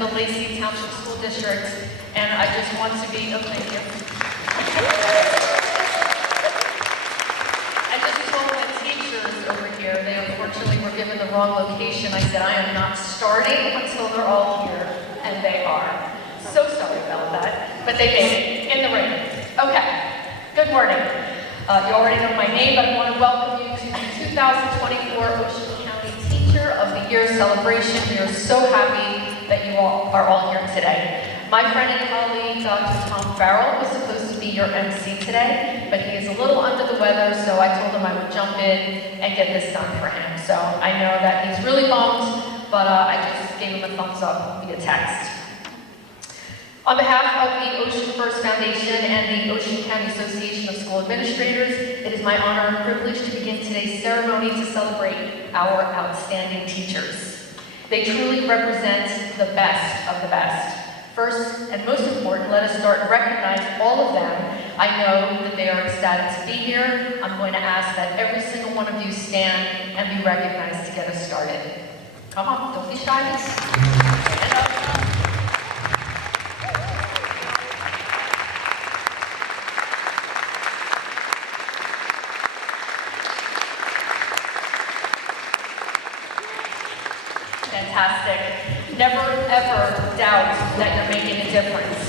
the Lacey Township School District, and I just want to be, oh, thank you. I just told the teachers over here, they unfortunately were given the wrong location. I said, I am not starting until they're all here, and they are. So sorry about that, but they made it in the ring. Okay, good morning. You already know my name, but I want to welcome you to the 2024 Ocean County Teacher of the Year celebration. We are so happy that you all are all here today. My friend and colleague, Dr. Tom Farrell, was supposed to be your MC today, but he is a little under the weather, so I told him I would jump in and get this done for him. So I know that he's really bummed, but I just gave him a thumbs up via text. On behalf of the Ocean First Foundation and the Ocean County Association of School Administrators, it is my honor and privilege to begin today's ceremony to celebrate our outstanding teachers. They truly represent the best of the best. First and most important, let us start and recognize all of them. I know that they are ecstatic to be here. I'm going to ask that every single one of you stand and be recognized to get us started. Come on, don't be shy. Stand up. Fantastic. Never ever doubt that you're making a difference.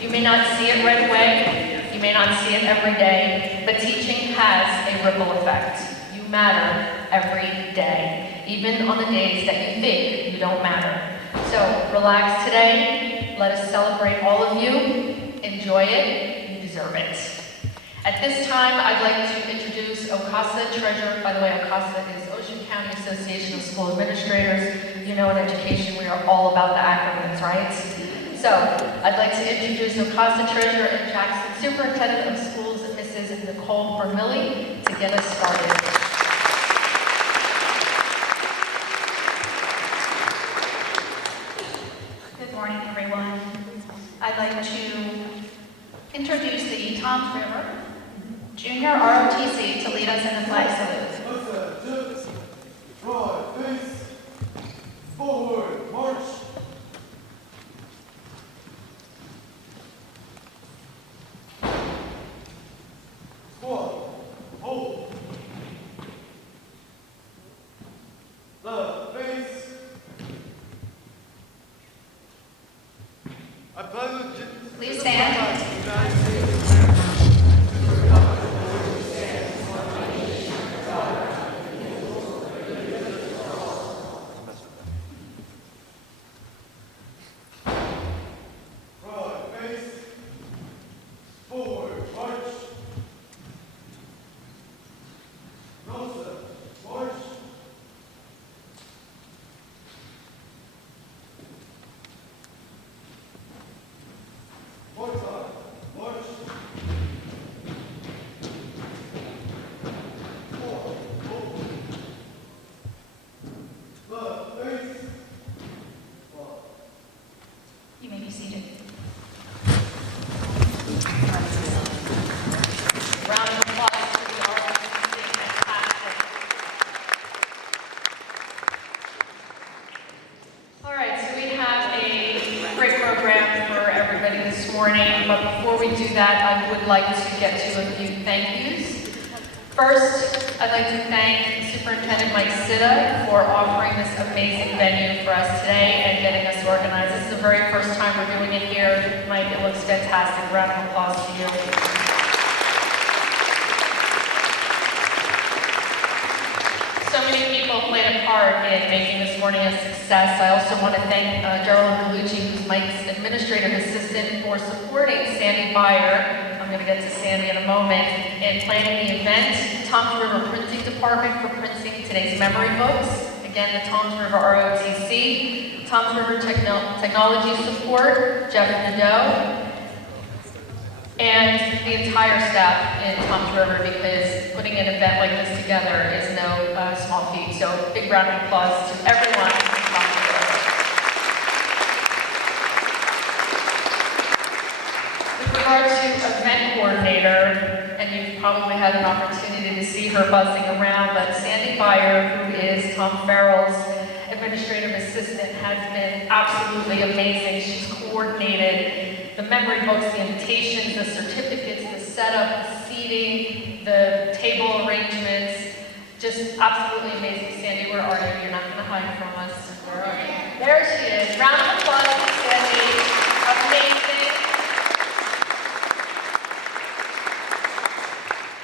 You may not see it right away, you may not see it every day, but teaching has a ripple effect. You matter every day, even on the days that you think you don't matter. So relax today, let us celebrate all of you, enjoy it, you deserve it. At this time, I'd like to introduce OCASA Treasurer. By the way, OCASA is Ocean County Association of School Administrators. You know in education, we are all about the acronyms, right? So, I'd like to introduce OCASA Treasurer and Jackson Superintendent of Schools, Mrs. Nicole Vermilli, to get us started. Good morning, everyone. I'd like to introduce the Toms River Junior ROTC to lead us in the flag salute. Broad face, forward, march. Squad, hold. Left face. I pledge. Please stand. United States. You may be seated. Round of applause for the ROTC. Fantastic. All right, so we have a great program for everybody this morning, but before we do that, I would like to get to a few thank yous. First, I'd like to thank Superintendent Mike Sitta for offering this amazing venue for us today and getting us organized. This is the very first time we're doing it here. Mike, it looks fantastic. Round of applause to you. So many people played a part in making this morning a success. I also want to thank Geraldine Gallucci, who's Mike's administrative assistant, for supporting Sandy Byer. I'm going to get to Sandy in a moment, in planning the event. Toms River Printing Department for printing today's memory books. Again, the Toms River ROTC. Toms River Technology Support, Jeff Nadeau. And the entire staff in Toms River, because putting an event like this together is no small feat. So big round of applause to everyone in Toms River. With regard to event coordinator, and you've probably had an opportunity to see her buzzing around, but Sandy Byer, who is Tom Farrell's administrative assistant, has been absolutely amazing. She's coordinated the memory books, the invitations, the certificates, the setup, the seating, the table arrangements. Just absolutely amazing. Sandy, where are you? You're not going to hide from us. Where are you? There she is. Round of applause for Sandy. Amazing.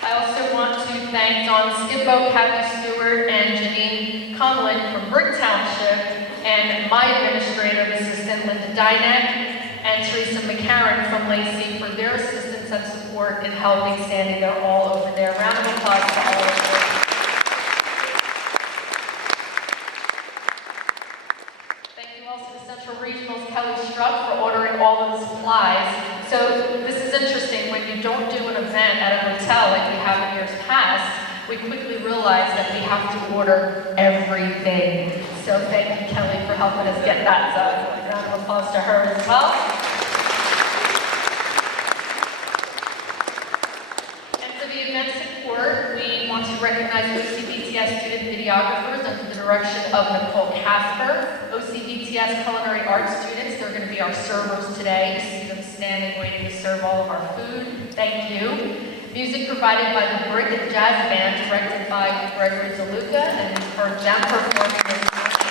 I also want to thank Dawn Skippo, Kathy Stewart, and Janine Conlon from Brick Township, and my administrative assistant, Linda Dynek, and Teresa McCarran from Lacey for their assistance and support in helping Sandy. They're all over there. Round of applause to all of them. Thank you also to Central Regional's Kelly Struck for ordering all of the supplies. So this is interesting, when you don't do an event at a hotel like we have in years past, we quickly realize that we have to order everything. So thank you, Kelly, for helping us get that done. Round of applause to her as well. And for the event support, we want to recognize OCBTS student videographers under the direction of Nicole Casper. OCBTS culinary arts students, they're going to be our servers today. You see them standing waiting to serve all of our food. Thank you. Music provided by the Brick and Jazz Band, directed by Gregory DeLuca, and we've heard them performing this morning.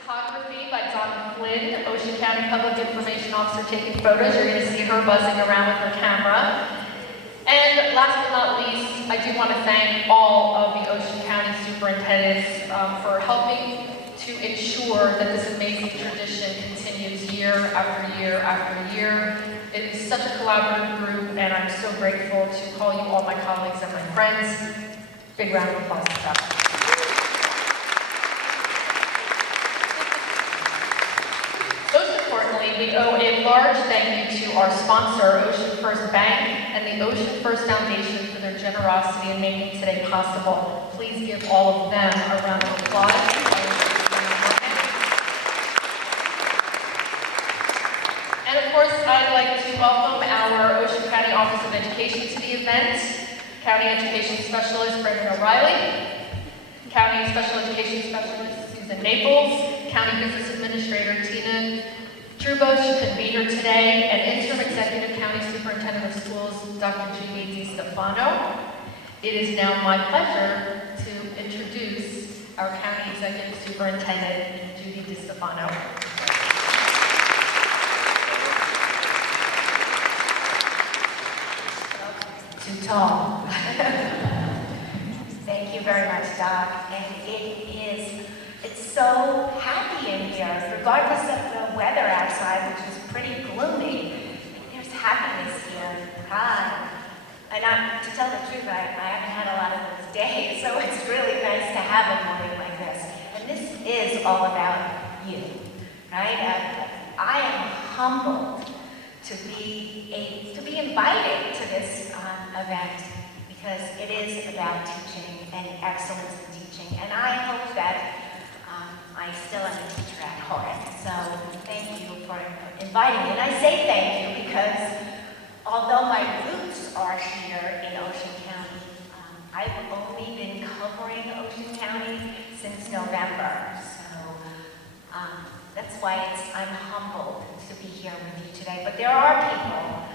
Photography by Donna Flynn, Ocean County Public Information Officer, taking photos. You're going to see her buzzing around with her camera. And last but not least, I do want to thank all of the Ocean County superintendents for helping to ensure that this amazing tradition continues year after year after year. It is such a collaborative group, and I'm so grateful to call you all my colleagues and my friends. Big round of applause for that. Most importantly, we owe a large thank you to our sponsor, Ocean First Bank, and the Ocean First Foundation for their generosity in making today possible. Please give all of them a round of applause. And of course, I'd like to welcome our Ocean County Office of Education to the event. County Education Specialist Brendan O'Reilly, County Special Education Specialist Susan Naples, County Business Administrator Tina Trubo, she couldn't be here today, and Interim Executive County Superintendent of Schools, Dr. Judy DiStefano. It is now my pleasure to introduce our County Executive Superintendent, Judy DiStefano. Too tall. Thank you very much, Doc. And it's so happy in here, regardless of the weather outside, which is pretty gloomy. There's happiness here, pride. And to tell the truth, I haven't had a lot of those days, so it's really nice to have a morning like this. And this is all about you, right? I am humbled to be invited to this event, because it is about teaching and excellence in teaching. And I hope that I still am a teacher at heart. So thank you for inviting me. And I say thank you because although my roots are here in Ocean County, I've only been covering Ocean County since November. So that's why I'm humbled to be here with you today. But there are people,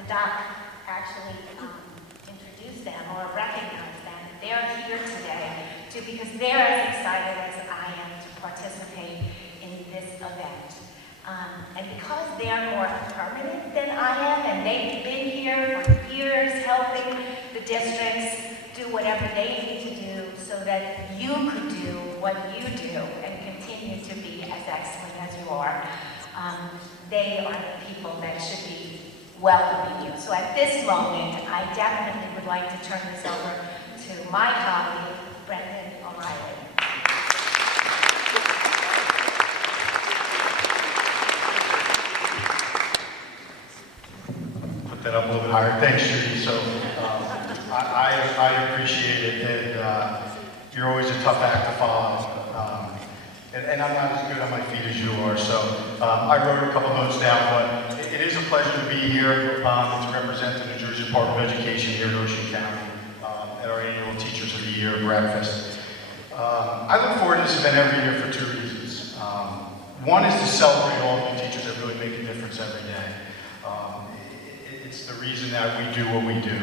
the doc actually introduced them or recognized them. They're here today because they're as excited as I am to participate in this event. And because they're more permanent than I am, and they've been here for years helping the districts do whatever they need to do so that you could do what you do and continue to be as excellent as you are, they are the people that should be welcoming you. So at this moment, I definitely would like to turn this over to my colleague, Brendan O'Reilly. Put that up a little bit higher. Thanks, Judy. So I appreciate it, and you're always a tough act to follow. And I'm not as good on my feet as you are, so I wrote a couple notes down, but it is a pleasure to be here to represent the New Jersey Department of Education here in Ocean County at our annual Teachers of the Year breakfast. I look forward to this event every year for two reasons. One is to celebrate all of the teachers that really make a difference every day. It's the reason that we do what we do.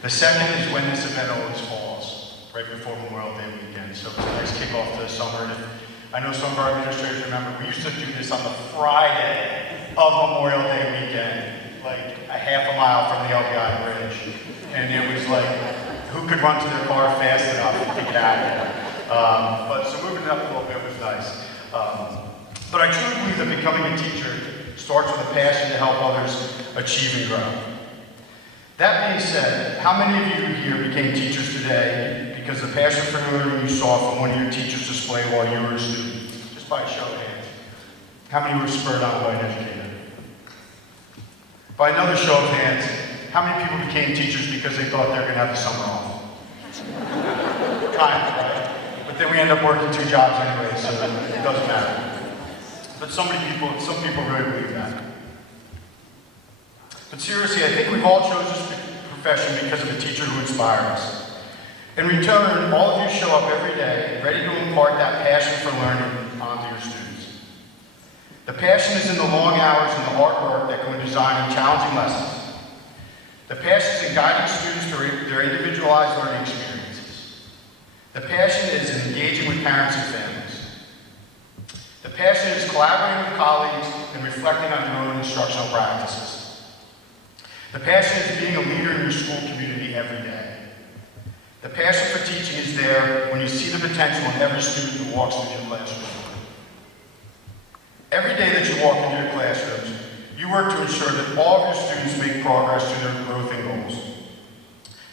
The second is when this event always falls, right before Memorial Day weekend. So it's a nice kickoff to the summer. And I know some of our administrators remember, we used to do this on the Friday of Memorial Day weekend, like a half a mile from the LBI Bridge. And it was like, who could run to their car fast enough to get out of there? But so moving it up a little bit was nice. But I truly believe that becoming a teacher starts with a passion to help others achieve and grow. That being said, how many of you here became teachers today because the passion for learning you saw from one of your teachers display while you were a student? Just by a show of hands. How many were spurred on by an educator? By another show of hands, how many people became teachers because they thought they were going to have the summer off? Kind of, right? But then we end up working two jobs anyway, so it doesn't matter. But some people really believe that. But seriously, I think we've all chosen this profession because of a teacher who inspired us. In return, all of you show up every day ready to impart that passion for learning onto your students. The passion is in the long hours and the hard work that go into designing challenging lessons. The passion is in guiding students through their individualized learning experiences. The passion is in engaging with parents and families. The passion is collaborating with colleagues and reflecting on your own instructional practices. The passion is being a leader in your school community every day. The passion for teaching is there when you see the potential in every student who walks through your classroom. Every day that you walk into your classrooms, you work to ensure that all of your students make progress to their growth and goals.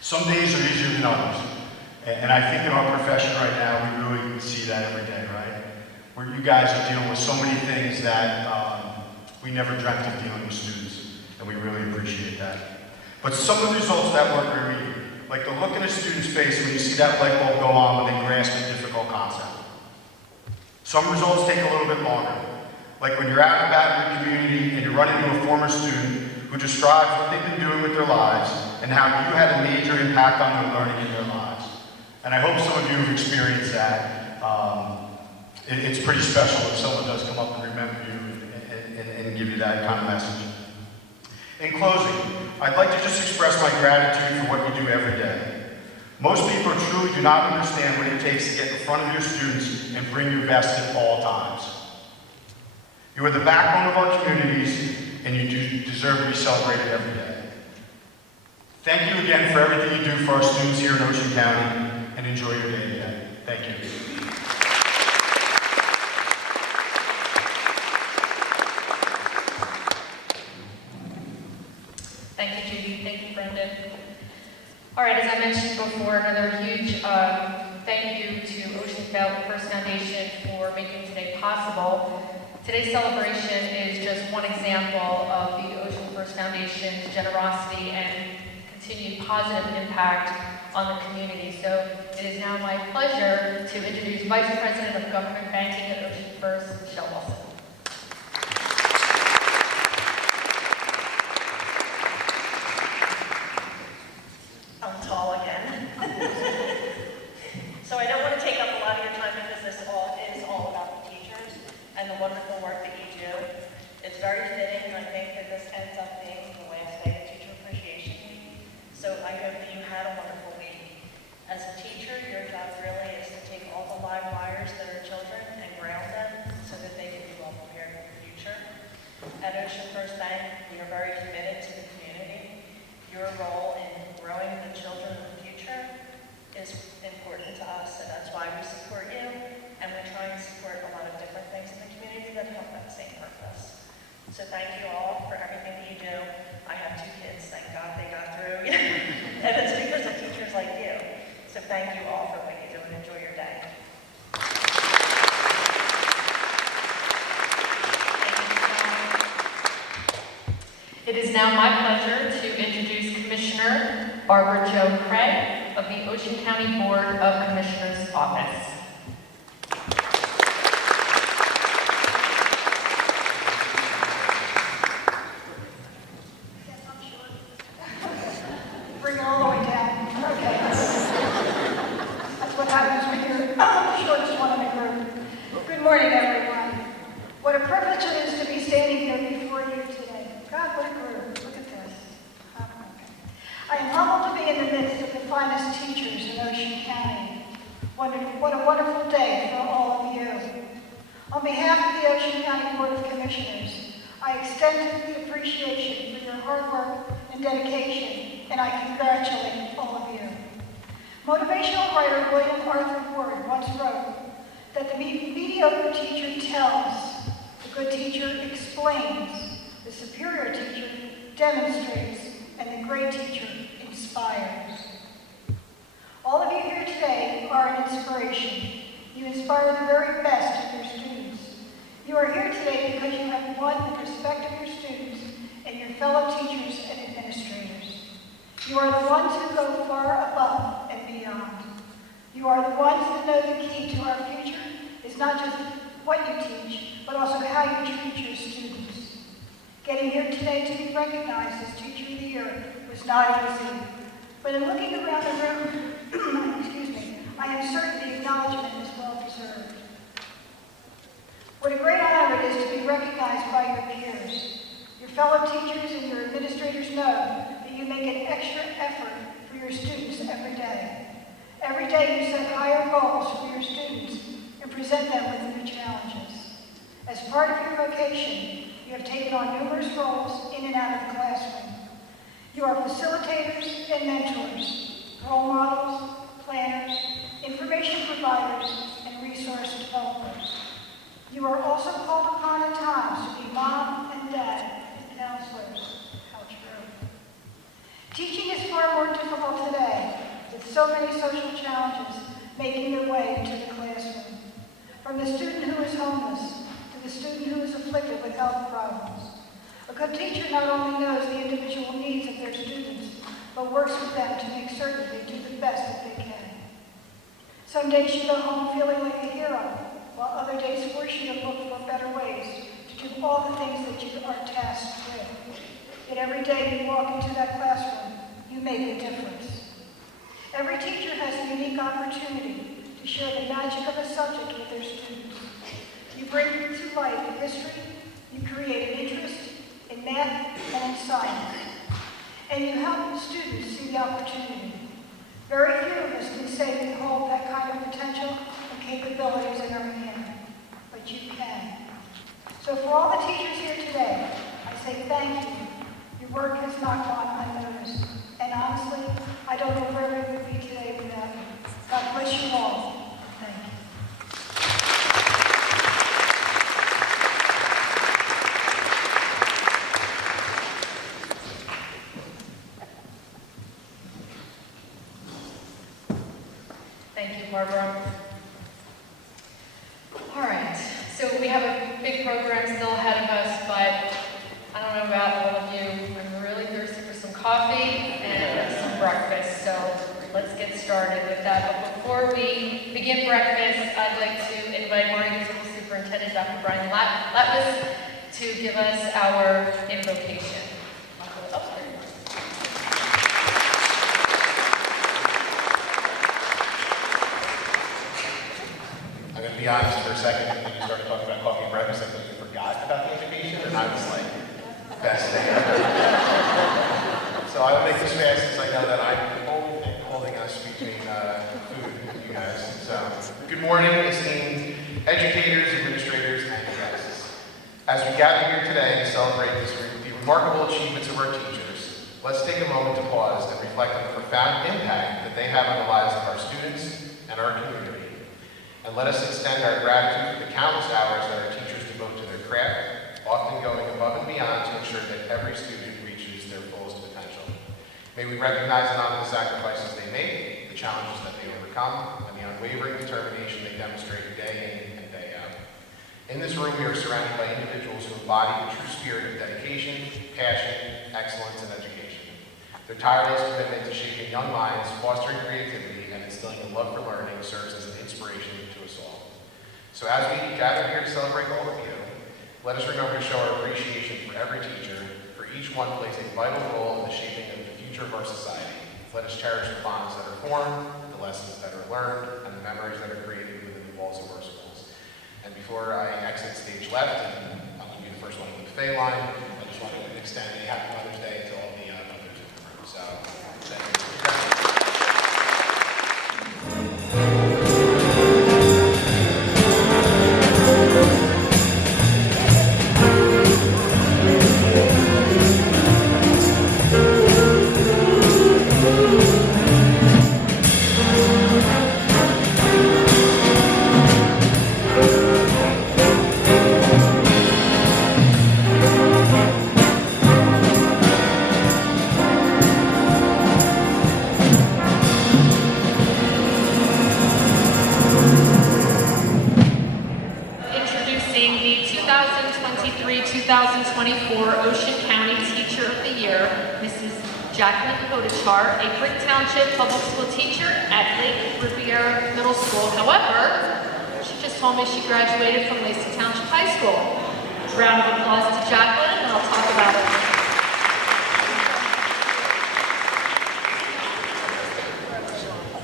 Some days are easier than others. And I think in our profession right now, we really see that every day, right? Where you guys are dealing with so many things that we never dreamt of dealing with students, and we really appreciate that. But some of the results of that work are immediate, like the look in a student's face when you see that light bulb go on when they grasp a difficult concept. Some results take a little bit longer, like when you're out and about in your community and you're running into a former student who describes what they've been doing with their lives and how you had a major impact on their learning in their lives. And I hope some of you have experienced that. It's pretty special if someone does come up and remember you and give you that kind of message. In closing, I'd like to just express my gratitude for what you do every day. Most people truly do not understand what it takes to get in front of your students and bring your best at all times. You are the backbone of our communities, and you do deserve to be celebrated every day. Thank you again for everything you do for our students here in Ocean County, and enjoy your day today. Thank you. Thank you, Judy. Thank you, Brendan. All right, as I mentioned before, another huge thank you to Ocean First Foundation for making today possible. Today's celebration is just one example of the Ocean First Foundation's generosity and continued positive impact on the community. So it is now my pleasure to introduce Vice President of Government Banking at Ocean First, Michelle Wilson. I'm tall again. So I don't want to take up a lot of your time because this is all about the teachers and the wonderful work that you do. It's very fitting, I think, that this ends up being the last day of Teacher Appreciation Week. So I hope that you had a wonderful week. As a teacher, your job really is to take all the live wires that are children and ground them so that they can be well prepared for the future. At Ocean First Bank, we are very committed to the community. Your role in growing the children of the future is important to us, so that's why we support you, and we try and support a lot of different things in the community that help that same purpose. So thank you all for everything that you do. I have 2 kids, thank God they got through, and it's because of teachers like you. So thank you all for what you do, and enjoy your day. It is now my pleasure to introduce Commissioner Barbara Jo Craig of the Ocean County Board of Commissioners Office. Good morning, everyone. What a privilege it is to be standing here before you today. God, what a group. Look at this. I am humbled to be in the midst of the finest teachers in Ocean County. What a wonderful day for all of you. On behalf of the Ocean County Board of Commissioners, I extend the appreciation for your hard work and dedication, and I congratulate all of you. Motivational writer William Arthur Ward once wrote that the mediocre teacher tells, the good teacher explains, the superior teacher demonstrates, and the great teacher inspires. All of you here today are an inspiration. You inspire the very best of your students. You are here today because you have won the respect of your students and your fellow teachers and administrators. You are the ones who go far above and beyond. You are the ones that know the key to our future is not just what you teach, but also how you treat your students. Getting here today to be recognized as Teacher of the Year was not easy. But in looking around the room, excuse me, I am certain the acknowledgement is well deserved. What a great honor it is to be recognized by your peers. Your fellow teachers and your administrators know that you make an extra effort for your students every day. Every day you set higher goals for your students and present them with new challenges. As part of your vocation, you have taken on numerous roles in and out of the classroom. You are facilitators and mentors, role models, planners, information providers, and resource developers. You are also called upon at times to be mom and dad and counselors. How true. Teaching is far more difficult today, with so many social challenges making their way into the classroom. From the student who is homeless to the student who is afflicted with health problems. A good teacher not only knows the individual needs of their students, but works with them to make certain they do the best that they can. Some days you go home feeling like a hero, while other days force you to look for better ways to do all the things that you are tasked with. Yet every day you walk into that classroom, you make a difference. Every teacher has a unique opportunity to share the magic of a subject with their students. You bring to life history, you create an interest in math and in science, and you help students see the opportunity. Very few of us can say we hold that kind of potential and capabilities in our hand, but you can. So for all the teachers here today, I say thank you. Your work has not gone unnoticed, and honestly, I don't know where we would be today without you. God bless you all. Thank you. Thank you, Barbara. All right, so we have a big program still ahead of us, but I don't know about all of you. I'm really thirsty for some coffee and some breakfast, so let's get started with that. But before we begin breakfast, I'd like to invite Maureen School Superintendent Dr. Brian Latvis to give us our invocation. I'm going to be honest for a second, when you started talking about coffee and breakfast, I thought you forgot about the invitation, and I was like, best thing ever. So I will make this fast since I know that I'm only holding us between food with you guys. So, good morning, esteemed educators, administrators, and guests. As we gather here today to celebrate the remarkable achievements of our teachers, let's take a moment to pause and reflect on the profound impact that they have on the lives of our students and our community. And let us extend our gratitude for the countless hours that our teachers devote to their craft, often going above and beyond to ensure that every student reaches their fullest potential. May we recognize and honor the sacrifices they make, the challenges that they overcome, and the unwavering determination they demonstrate day in and day out. In this room, we are surrounded by individuals who embody the true spirit of dedication, passion, excellence, and education. Their tireless commitment to shaping young minds, fostering creativity, and instilling a love for learning serves as an inspiration to us all. So as we gather here to celebrate all of you, let us remember to show our appreciation for every teacher, for each one plays a vital role in the shaping of the future of our society. Let us cherish the bonds that are formed, the lessons that are learned, and the memories that are created within the walls of our schools. And before before I exit stage left, and I'm going to be the first one to the buffet line, I just want to extend a happy Mother's Day to all the mothers in the room. So, thank you. Introducing the 2023-2024 Ocean County Teacher of the Year, Mrs. Jacqueline Kodachar, a Brick Township public school teacher at Lake Riviera Middle School. However, she just told me she graduated from Lacey Township High School. Round of applause to Jacqueline, and I'll talk about it.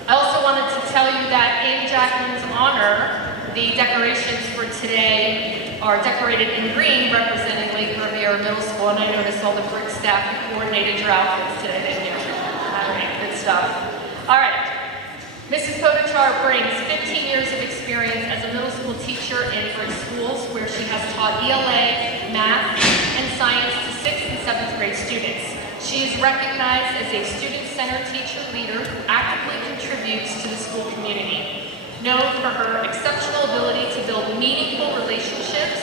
I also wanted to tell you that in Jacqueline's honor, the decorations for today are decorated in green, representing Lake Riviera Middle School, and I noticed all the brick staff who coordinated your outfits today, didn't you? All right, good stuff. All right, Mrs. Kodachar brings 15 years of experience as a middle school teacher in brick schools, where she has taught ELA, math, and science to 6th and 7th grade students. She is recognized as a student-centered teacher leader who actively contributes to the school community. Known for her exceptional ability to build meaningful relationships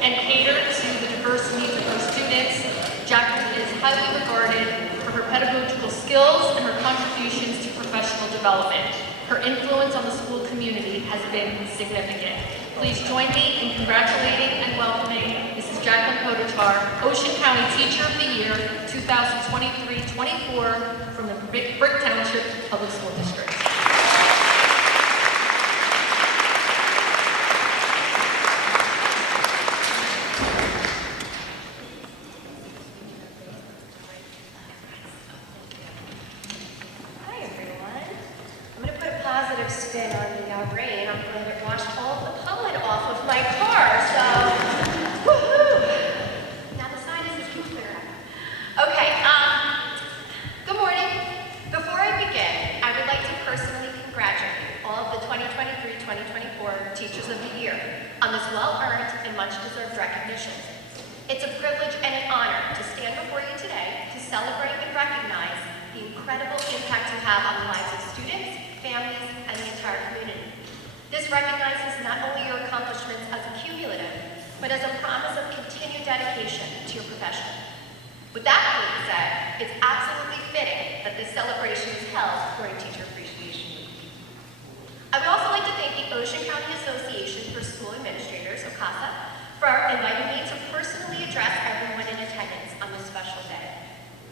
and cater to the diverse needs of her students, Jacqueline is highly regarded for her pedagogical skills and her contributions to professional development. Her influence on the school community has been significant. Please join me in congratulating and welcoming Mrs. Jacqueline Kodachar, Ocean County Teacher of the Year 2023-24 from the Brick Township Public School District. Spin on the rain. I'm glad it washed all the pollen off of my car, so woohoo! Now the sinuses can clear up. Okay, good morning. Before I begin, I would like to personally congratulate all of the 2023-2024 Teachers of the Year on this well-earned and much-deserved recognition. It's a privilege and an honor to stand before you today to celebrate and recognize the incredible impact you have on the lives of students, families, and the entire community. This recognizes not only your accomplishments as a cumulative, but as a promise of continued dedication to your profession. With that being said, it's absolutely fitting that this celebration is held during Teacher Appreciation Week. I would also like to thank the Ocean County Association for School Administrators, OCASA, for inviting me to personally address everyone in attendance on this special day.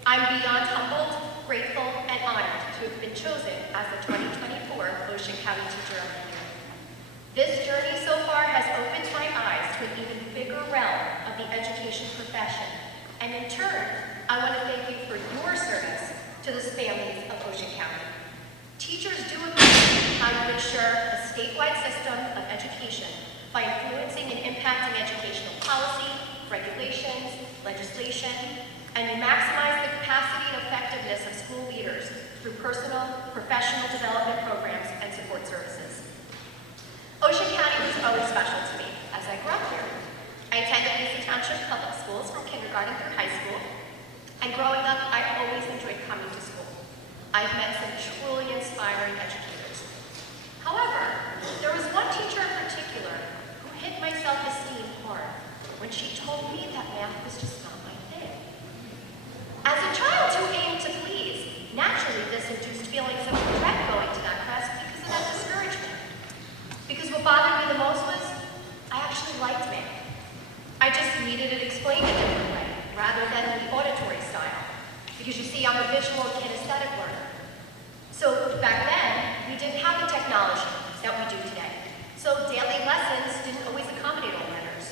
I'm beyond humbled, grateful, and honored to have been chosen as the 2024 Ocean County Teacher of the Year. This journey so far has opened my eyes to an even bigger realm of the education profession, and in turn, I want to thank you for your service to the families of Ocean County. Teachers do appreciate how you ensure a statewide system of education by influencing and impacting educational policy, regulations, legislation, and you maximize the capacity and effectiveness of school leaders through personal, professional development programs and support services. Ocean County was always special to me as I grew up here. I attended Lacey Township Public Schools from kindergarten through high school, and growing up, I always enjoyed coming to school. I've met some truly inspiring educators. However, there was one teacher in particular who hit my self-esteem hard when she told me that math was just not my thing. As a child who aimed to please, naturally this induced feelings of regret going to that class because of that discouragement. Because what bothered me the most was, I actually liked math. I just needed it explained a different way, rather than the auditory style. Because you see, I'm a visual and kinesthetic learner. So back then, we didn't have the technology that we do today. So daily lessons didn't always accommodate all learners.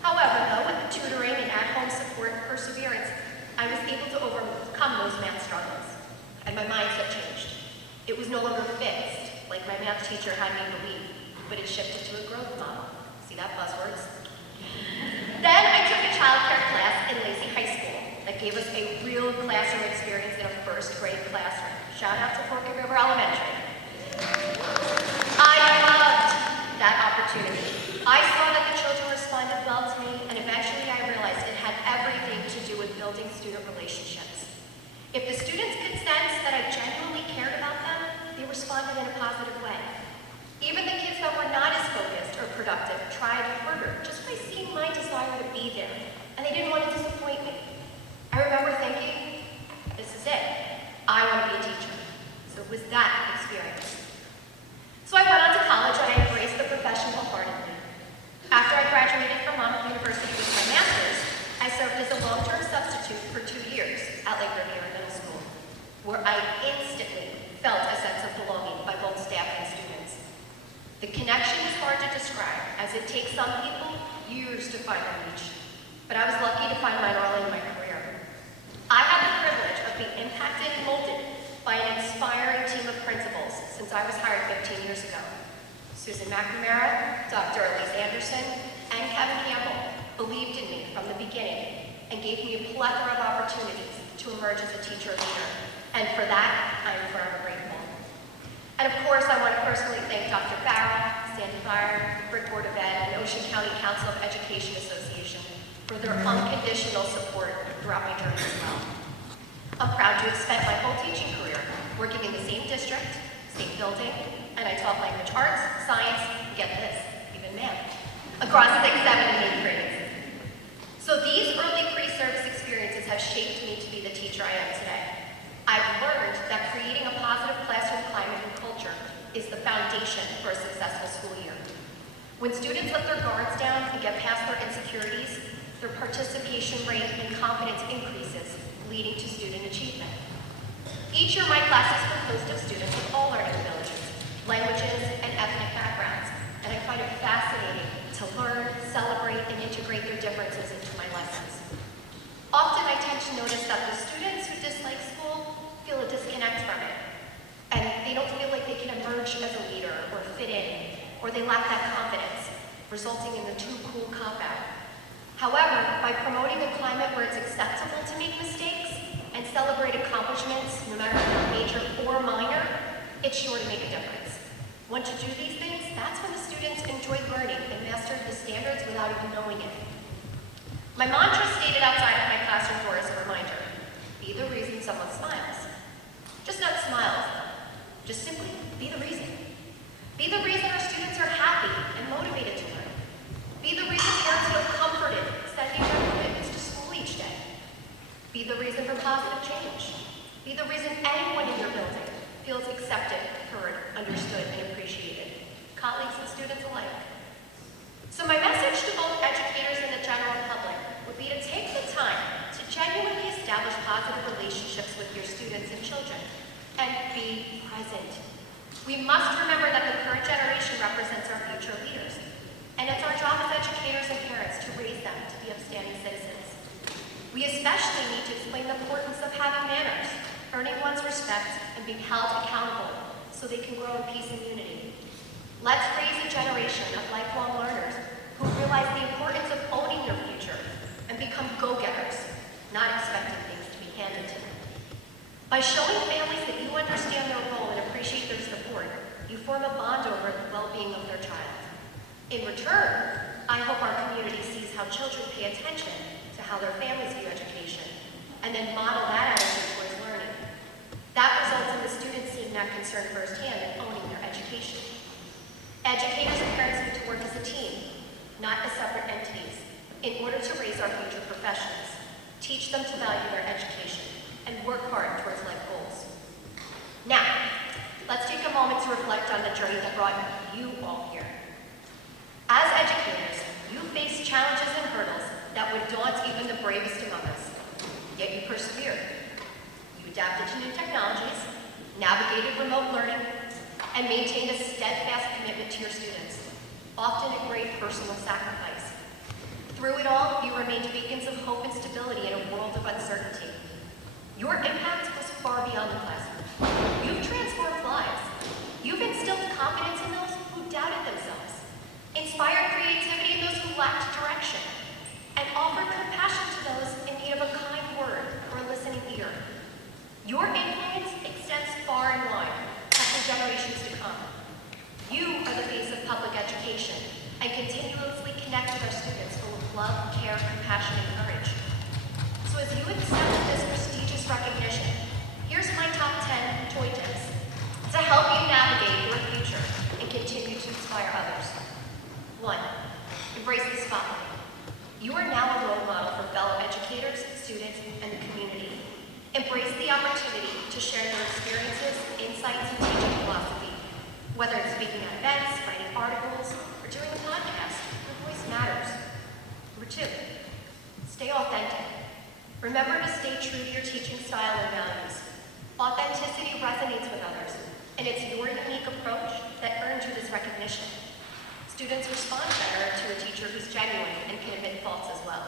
However, though, with the tutoring and at-home support and perseverance, I was able to overcome those math struggles, and my mindset changed. It was no longer fixed, like my math teacher had me believe, but it shifted to a growth model. See that, buzzwords? Then I took a childcare class in Lacey High School that gave us a real classroom experience in a first grade classroom. Shout out to Forked River Elementary. I loved that opportunity. I saw that the children responded well to me, and eventually I realized it had everything to do with building student relationships. If the students could sense that I genuinely cared about them, they responded in a positive way. Even the kids that were not as focused or productive tried harder just by seeing my desire to be there, and they didn't want to disappoint me. I remember thinking, this is it. I want to be a teacher. So it was that experience. So I went on to college and I embraced the profession wholeheartedly. After I graduated from Monmouth University with my master's, I served as a long-term substitute for 2 years at Lake Riviera Middle School, where I instantly felt a sense of belonging by both staff and students. The connection is hard to describe, as it takes some people years to find their niche, but I was lucky to find mine early in my career. I had the privilege of being impacted and molded by an inspiring team of principals since I was hired 15 years ago. Susan McNamara, Dr. Elise Anderson, and Kevin Campbell believed in me from the beginning and gave me a plethora of opportunities to emerge as a teacher leader. And for that, I am forever grateful. And of course, I want to personally thank Dr. Farrell, Sandy Fire, Brick Board of Ed, and Ocean County Council of Education Association for their unconditional support throughout my journey as well. I'm proud to have spent my whole teaching career working in the same district, same building, and I taught language arts, science, get this, even math, across 6, 7, and 8 grades. So these early pre-service experiences have shaped me to be the teacher I am today. I've learned that creating a positive classroom climate and culture is the foundation for a successful school year. When students let their guards down and get past their insecurities, their participation rate and confidence increases, leading to student achievement. Each year, my class is composed of students with all learning abilities, languages, and ethnic backgrounds, and I find it fascinating to learn, celebrate, and integrate their differences into my lessons. Often, I tend to notice that the students who dislike school feel a disconnect from it, and they don't feel like they can emerge as a leader or fit in, or they lack that confidence, resulting in the too cool cop-out. However, by promoting a climate where it's acceptable to make mistakes and celebrate accomplishments, no matter if they're major or minor, it's sure to make a difference. Once you do these things, that's when the students enjoy learning and master the standards without even knowing it. My mantra stated outside of my classroom door is a reminder: be the reason someone smiles. Just not smiles, just simply be the reason. Be the reason our students are happy and motivated to learn. Be the reason parents feel comforted sending their commitments to school each day. Be the reason for positive change. Be the reason anyone in your building feels accepted, heard, understood, and appreciated, colleagues and students alike. So my message to both educators and the general public would be to take the time to genuinely establish positive relationships with your students and children, and be present. We must remember that the current generation represents our future leaders, and it's our job as educators and parents to raise them to be upstanding citizens. We especially need to explain the importance of having manners, earning one's respect, and being held accountable so they can grow in peace and unity. Let's raise a generation of lifelong learners who realize the importance of owning their future and become go-getters, not expecting things to be handed to them. By showing families that you understand their role and appreciate their support, you form a bond over the well-being of their child. In return, I hope our community sees how children pay attention to how their families view education, and then model that attitude towards learning. That results in the students seeing that concern firsthand and owning their education. Educators and parents need to work as a team, not as separate entities, in order to raise our future professionals, teach them to value their education, and work hard towards life goals. Now, let's take a moment to reflect on the journey that brought you all here. As educators, you face challenges and hurdles that would daunt even the bravest among us, yet you persevered. You adapted to new technologies, navigated remote learning, and maintained a steadfast commitment to your students, often at great personal sacrifice. Through it all, you remained beacons of hope and stability in a world of uncertainty. Your impact was far beyond the classroom. You've transformed lives. You've instilled confidence in those who doubted themselves, inspired creativity love, care, compassion, and courage. So as you accept this prestigious recognition, here's my top 10 toy tips to help you navigate your future and continue to inspire others. 1, embrace the spotlight. You are now a role model for fellow educators, students, and the community. Embrace the opportunity to share your experiences, insights, and teaching philosophy. Whether it's speaking at events, writing articles, or doing a podcast, your voice matters. Number 2, stay authentic. Remember to stay true to your teaching style and values. Authenticity resonates with others, and it's your unique approach that earned you this recognition. Students respond better to a teacher who's genuine and can admit faults as well.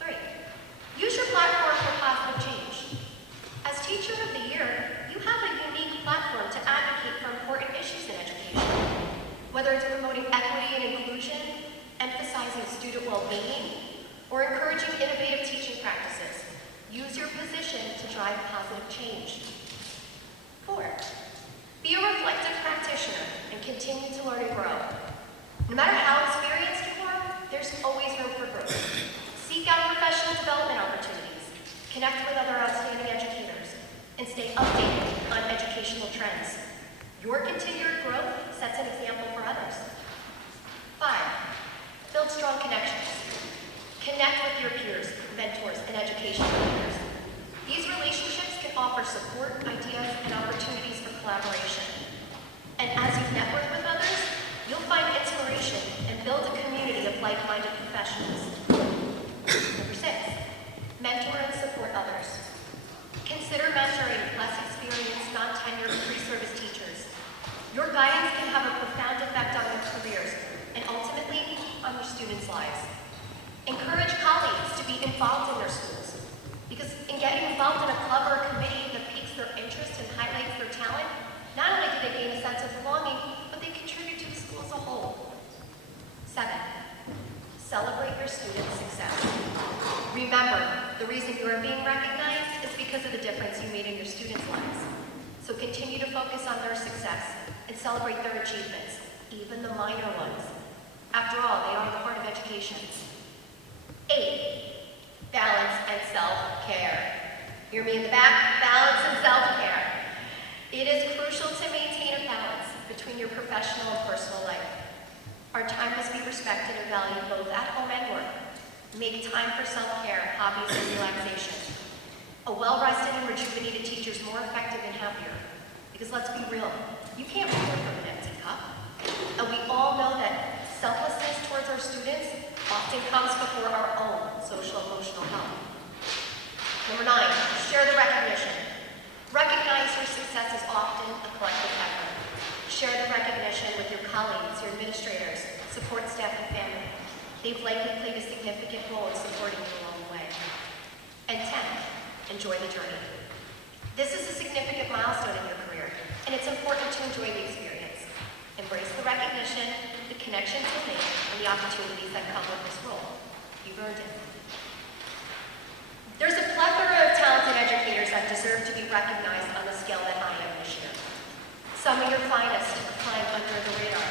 3, use your platform for positive change. As Teacher of the Year, you have a unique platform to advocate for important issues in education. Whether it's promoting equity and inclusion, emphasizing student well-being, or encouraging innovative teaching practices, use your position to drive positive change. 4, be a reflective practitioner and continue to learn and grow. No matter how experienced you are, there's always room for growth. Seek out professional development opportunities, connect with other outstanding educators, and stay updated on educational trends. Your continued growth sets an example for others. 5, build strong connections. Connect with your peers, mentors, and educational leaders. These relationships can offer support, ideas, and opportunities for collaboration. And as you network with others, you'll find inspiration and build a community of like-minded professionals. Number 6, mentor and support others. Consider mentoring less experienced, non-tenured, pre-service teachers. Your guidance can have a profound effect on their careers and ultimately on your students' lives. Encourage colleagues to be involved in their schools, because in getting involved in a club or a committee that piques their interest and highlights their talent, not only do they gain a sense of belonging, but they contribute to the school as a whole. 7, celebrate your students' success. Remember, the reason you are being recognized is because of the difference you made in your students' lives. So continue to focus on their success and celebrate their achievements, even the minor ones. After all, they are the heart of education. 8, balance and self-care. Hear me in the back? Balance and self-care. It is crucial to maintain a balance between your professional and personal life. Our time must be respected and valued both at home and work. Make time for self-care, hobbies, and relaxation. A well-rested and rejuvenated teacher is more effective and happier. Because let's be real, you can't pour from an empty cup. And we all know that selflessness towards our students often comes before our own social emotional health. Number 9, share the recognition. Recognize your success is often a collective effort. Share the recognition with your colleagues, your administrators, support staff, and family. They've likely played a significant role in supporting you along the way. And 10, enjoy the journey. This is a significant milestone in your career, and it's important to enjoy the experience. Embrace the recognition, the connections you make, and the opportunities that come with this role. You've earned it. There's a plethora of talented educators that deserve to be recognized on the scale that I am this year. Some of your finest are flying under the radar.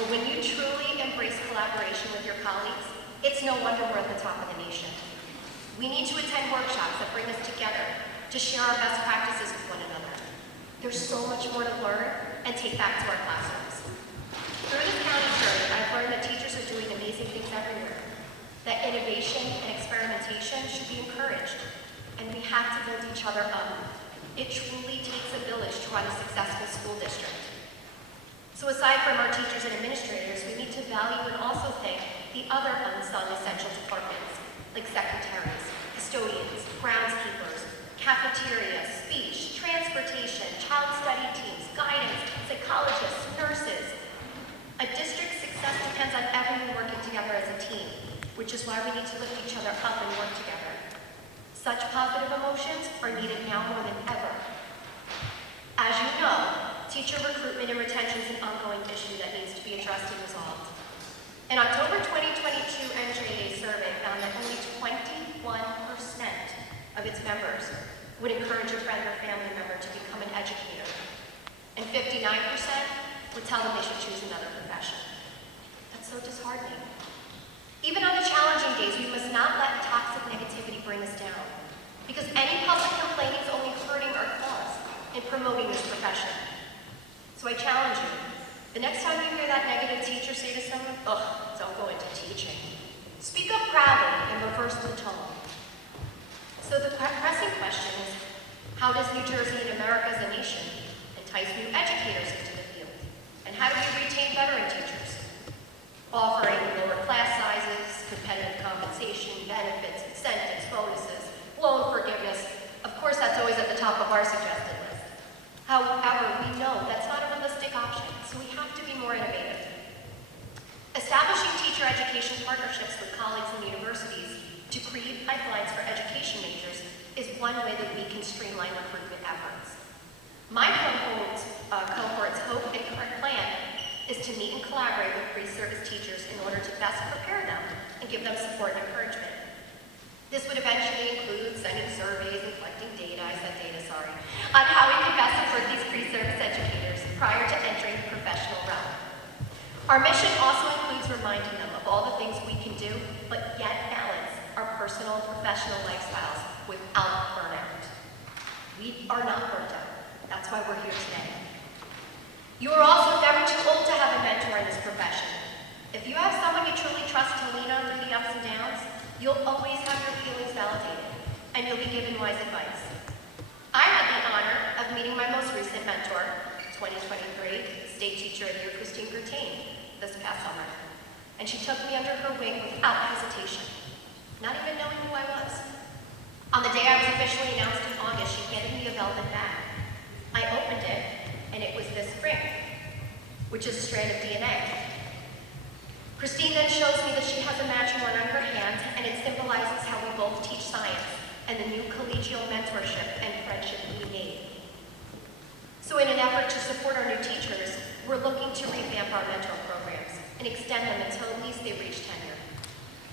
But when you truly embrace collaboration with your colleagues, it's no wonder we're at the top of the nation. We need to attend workshops that bring us together to share our best practices with one another. There's so much more to learn and take back to our classrooms. Through this county journey, I've learned that teachers are doing amazing things everywhere, that innovation and experimentation should be encouraged, and we have to build each other up. It truly takes a village to run a successful school district. So aside from our teachers and administrators, we need to value and also thank the other unsung essential departments, like secretaries, custodians, groundskeepers, cafeteria, speech, transportation, child study teams, guidance, psychologists, nurses. A district's success depends on everyone working together as a team, which is why we need to lift each other up and work together. Such positive emotions are needed now more than ever. As you know, teacher recruitment and retention is an ongoing issue that needs to be addressed and resolved. An October 2022 NJA survey found that only 21% of its members would encourage a friend or family member to become an educator, and 59% would tell them they should choose another profession. That's so disheartening. Even on the promoting this profession. So I challenge you, the next time you hear that negative teacher say to someone, ugh, don't go into teaching, speak up proudly and reverse the tone. So the pressing question is, how does New Jersey and America as a nation entice new educators into the field? And how do we retain veteran teachers? Offering lower class sizes, competitive compensation, benefits, incentives, bonuses, loan forgiveness. Of course, that's always at the top of our suggested list. However, we know that's not a realistic option, so we have to be more innovative. Establishing teacher education partnerships with colleagues and universities to create pipelines for education majors is one way that we can streamline recruitment efforts. My cohort's hope and current plan is to meet and collaborate with pre-service teachers in order to best prepare them and give them support and encouragement. This would eventually include sending surveys and collecting data, on how we can best support these pre-service educators prior to entering the professional realm. Our mission also includes reminding them of all the things we can do, but yet balance our personal and professional lifestyles without burnout. We are not burnt out. That's why we're here today. You are also never too old to have a mentor in this profession. If you have someone you truly trust to lean on through the ups and downs, you'll always have your feelings validated, and you'll be given wise advice. I had the honor of meeting my most recent mentor, 2023 State Teacher of the Year, Christine Bertain, this past summer. And she took me under her wing without hesitation, not even knowing who I was. On the day I was officially announced in August, she handed me a velvet bag. I opened it, and it was this ring, which is a strand of DNA. Christine then shows me that she has a matching one on her hand, and it symbolizes how we both teach science and the new collegial mentorship and friendship we made. So in an effort to support our new teachers, we're looking to revamp our mentor programs and extend them until at least they reach tenure.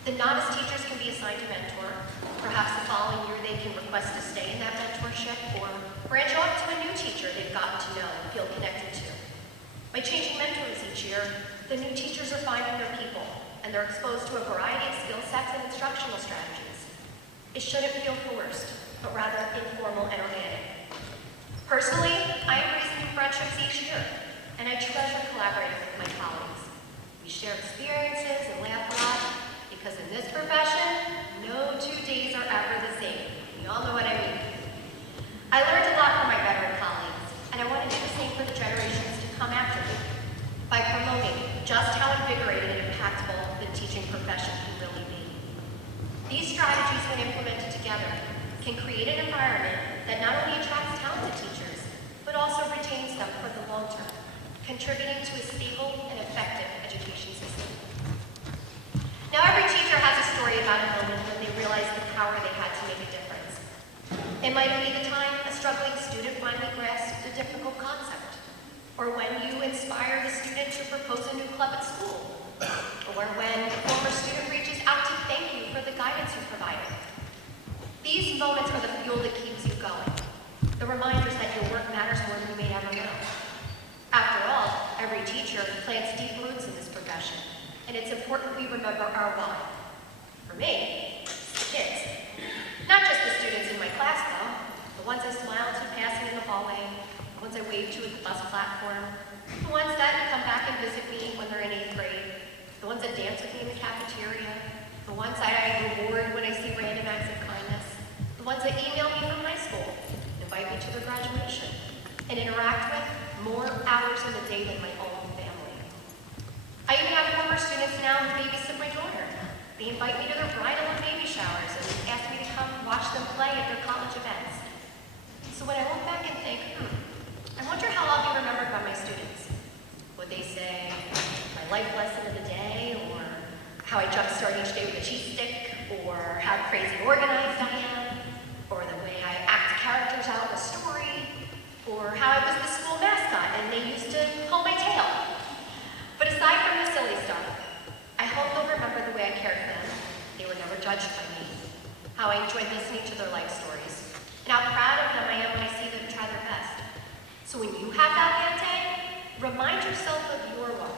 The novice teachers can be assigned a mentor. Perhaps the following year they can request to stay in that mentorship or branch off to a new teacher they've gotten to know and feel connected to. By changing mentors each year, the new teachers are finding their people, and they're exposed to a variety of skill sets and instructional strategies. It shouldn't feel forced, but rather informal and organic. Personally, I embrace new friendships each year, and I treasure collaborating with my colleagues. We share experiences and laugh a lot, because in this profession, no 2 days are ever the same. You all know what I mean. I learned a lot from my veteran colleagues, and I want to do the same for the generations to come after me by promoting just how invigorating and impactful the teaching profession can really be. These strategies, when implemented together, can create an environment that not only attracts talented teachers, but also retains them for the long term, contributing to a stable and effective education system. Now, every teacher has a story about a moment when they realized the power they had to make a difference. It might be the time a struggling student finally grasped a difficult concept, or when you inspire the student to propose a new club at school, or when a former student reaches out to thank you for the guidance you provided. These moments are the fuel that keeps you going, the reminders that your work matters more than you may ever know. After all, every teacher plants deep roots in this profession, and it's important we remember our why. For me, it's the kids. Not just the students in my class, though. The ones I smile to passing in the hallway, the ones I wave to at the bus platform, the ones that come back and visit me when they're in 8th grade, the ones that dance with me in the cafeteria, the ones that I reward when I see random acts of kindness, the ones that email me from high school, invite me to their graduation, and interact with more hours in the day than my own family. I even have former students now who babysit my daughter. They invite me to their bridal and baby showers and ask me to come watch them play at their college events. So when I look back and think, I wonder how I'll be remembered by my students. Would they say my life lesson of the day, or how I jumpstart each day with a cheese stick, or how crazy organized I am, or the way I act characters out in a story, or how I was the school mascot and they used to pull my tail. But aside from the silly stuff, I hope they'll remember the way I cared for them. They were never judged by me. How I enjoyed listening to their life stories, and how proud of them I am when I see them try their best. So when you have that bad day, remind yourself of your why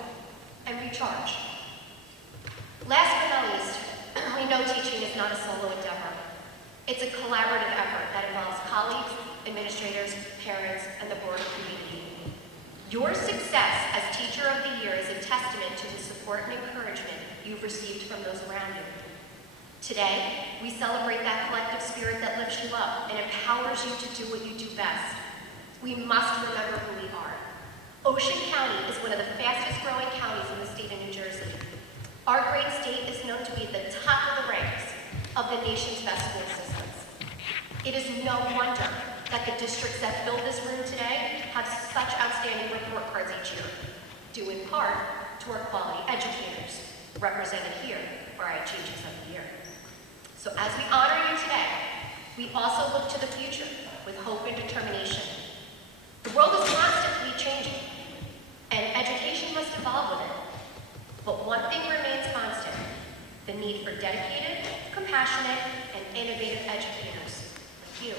and recharge. Last but not least, we know teaching is not a solo endeavor. It's a collaborative effort that involves colleagues administrators, parents, and the broader community. Your success as Teacher of the Year is a testament to the support and encouragement you've received from those around you. Today, we celebrate that collective spirit that lifts you up and empowers you to do what you do best. We must remember who we are. Ocean County is one of the fastest growing counties in the state of New Jersey. Our great state is known to be at the top of the ranks of the nation's best school systems. It is no wonder that the districts that fill this room today have such outstanding report cards each year, due in part to our quality educators, represented here by our Teachers of the Year. So as we honor you today, we also look to the future with hope and determination. The world is constantly changing, and education must evolve with it. But one thing remains constant: the need for dedicated, compassionate, and innovative educators like you.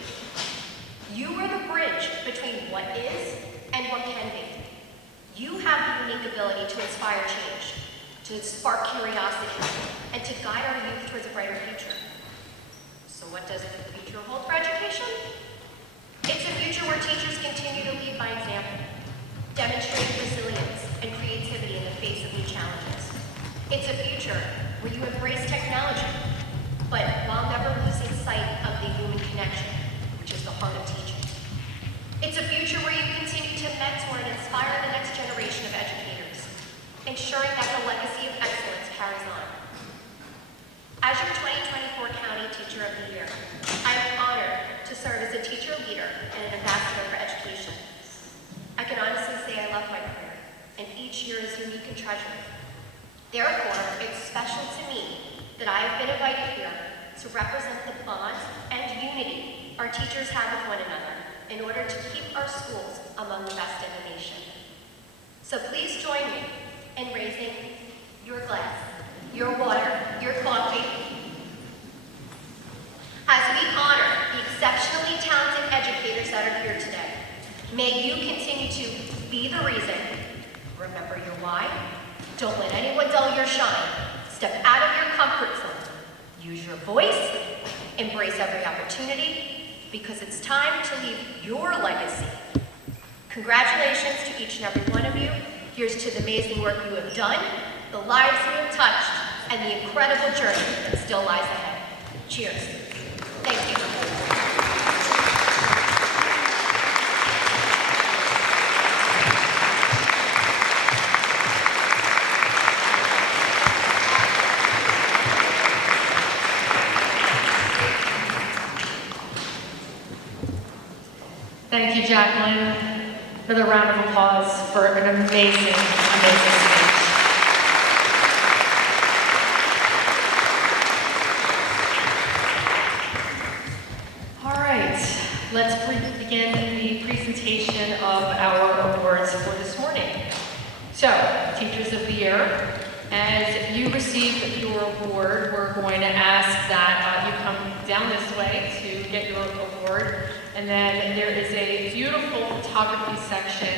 You are the bridge between what is and what can be. You have the unique ability to inspire change, to spark curiosity, and to guide our youth towards a brighter future. So what does the future hold for education? It's a future where teachers continue to lead by example, demonstrate resilience and creativity in the face of new challenges. It's a future where you embrace technology, but while never losing sight of the human connection, which is the heart of teaching. It's a future where you continue to mentor and inspire the next generation of educators, ensuring that the legacy of excellence carries on. As your 2024 County Teacher of the Year, I am honored to serve as a teacher leader and an ambassador for education. I can honestly say I love my career, and each year is unique and treasured. Therefore, it's special to me that I have been invited here to represent the bond and unity our teachers have with one another in order to keep our schools among the best in the nation. So please join me in raising your glass, your water, your coffee, as we honor the exceptionally talented educators that are here today. May you continue to be the reason. Remember your why. Don't let anyone dull your shine. Step out of your comfort zone. Use your voice. Embrace every opportunity, because it's time to leave your legacy. Congratulations to each and every one of you. Here's to the amazing work you have done, the lives you have touched, and the incredible journey that still lies ahead. Cheers. Thank you. Thank you, Jacqueline, for the round of applause for an amazing, amazing speech. All right, let's begin the presentation of our awards for this morning. So, Teachers of the Year, as you receive your award, we're going to ask that you come down this way to get your award. And then there is a beautiful photography section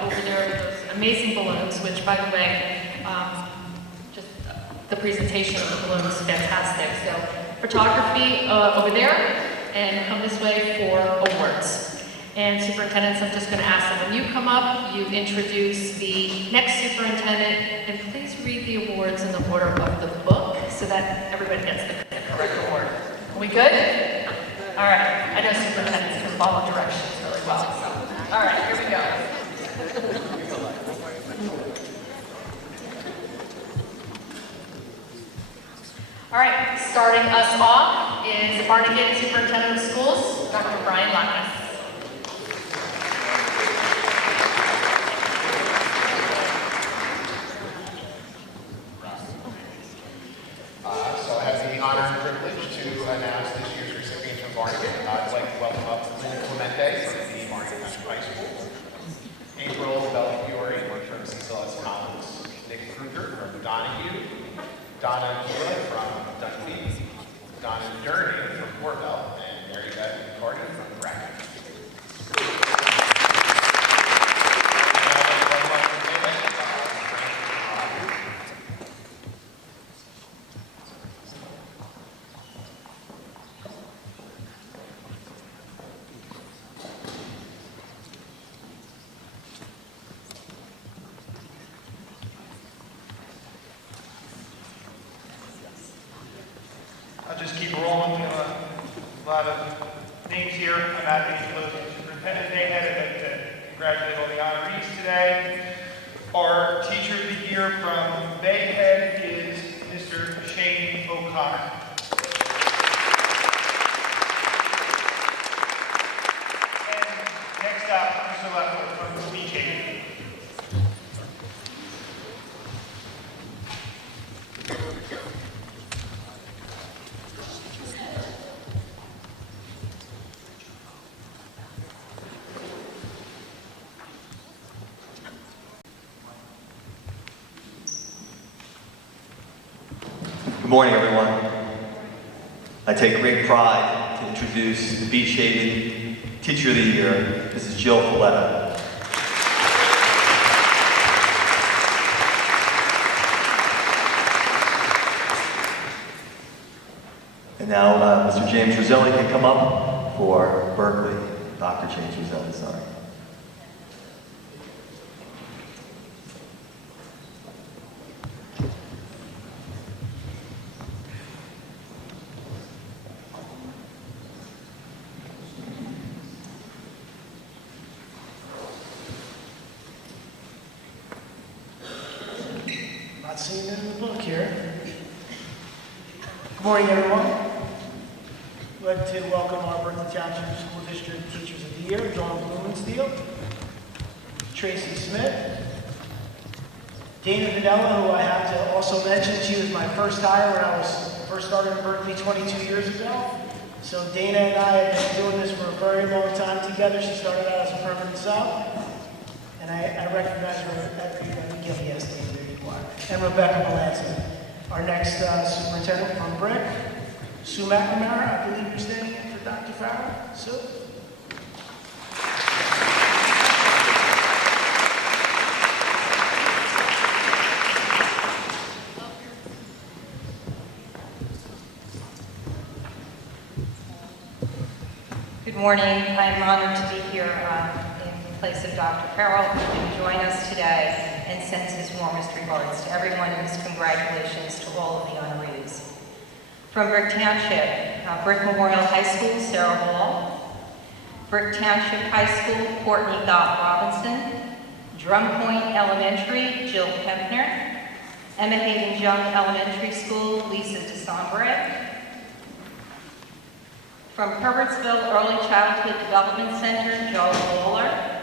over there with those amazing balloons, which, by the way, just the presentation of the balloons is fantastic. So photography over there, and come this way for awards. And superintendents, I'm just going to ask that when you come up, you introduce the next superintendent, and please read the awards in the order of the book so that everybody gets the correct award. Are we good? All right, I know superintendents can follow directions really well, so. All right, here we go. All right, starting us off is Barnegat Superintendent of Schools, Dr. Brian Lackas. So I have the honor and privilege to announce this year's recipients from Barnegat. I'd like to welcome up Lynn Clemente from the Barnegat High School, April Bellafiore from Cecil S. Collins, Nick Kruger from Donahue, Donna Gila from Dunphy, Donna Durning from Corbell, and Mary Beth Carden from Bracken. year from Bayhead is Mr. Shane O'Connor. And next up, Mr. Leffler from BJ. Good morning, everyone. I take great pride to introduce the B-Shaded Teacher of the Year, Mrs. Jill Folletta. And now Mr. James Roselli can come up for Berkeley. Dr. James Roselli, sorry. Not seeing it in the book here. Good morning, everyone. I'd like to welcome our Berkeley Township School District Teachers of the Year, John Blumensteel, Tracy Smith, Dana Vanella, who I have to also mention, she was my first hire when I was first started in Berkeley 22 years ago. So Dana and I have been doing this for a very long time together. She started out as a permanent sub, and I recognize her at the yes, Dana, there you are. And Rebecca Melanson, our next superintendent from Brick. Sue McNamara, I believe you're standing in for Dr. Farrell. Sue? Good morning. I'm honored to be here in place of Dr. Farrell, who can join us today and sends his warmest regards to everyone and his congratulations to all of the honorees. From Brick Township, Brick Memorial High School, Sarah Hall. Brick Township High School, Courtney Gott Robinson. Drum Point Elementary, Jill Kempner. Emma Haven Young Elementary School, Lisa DeSombre. From Herbertsville Early Childhood Development Center, Joe Waller.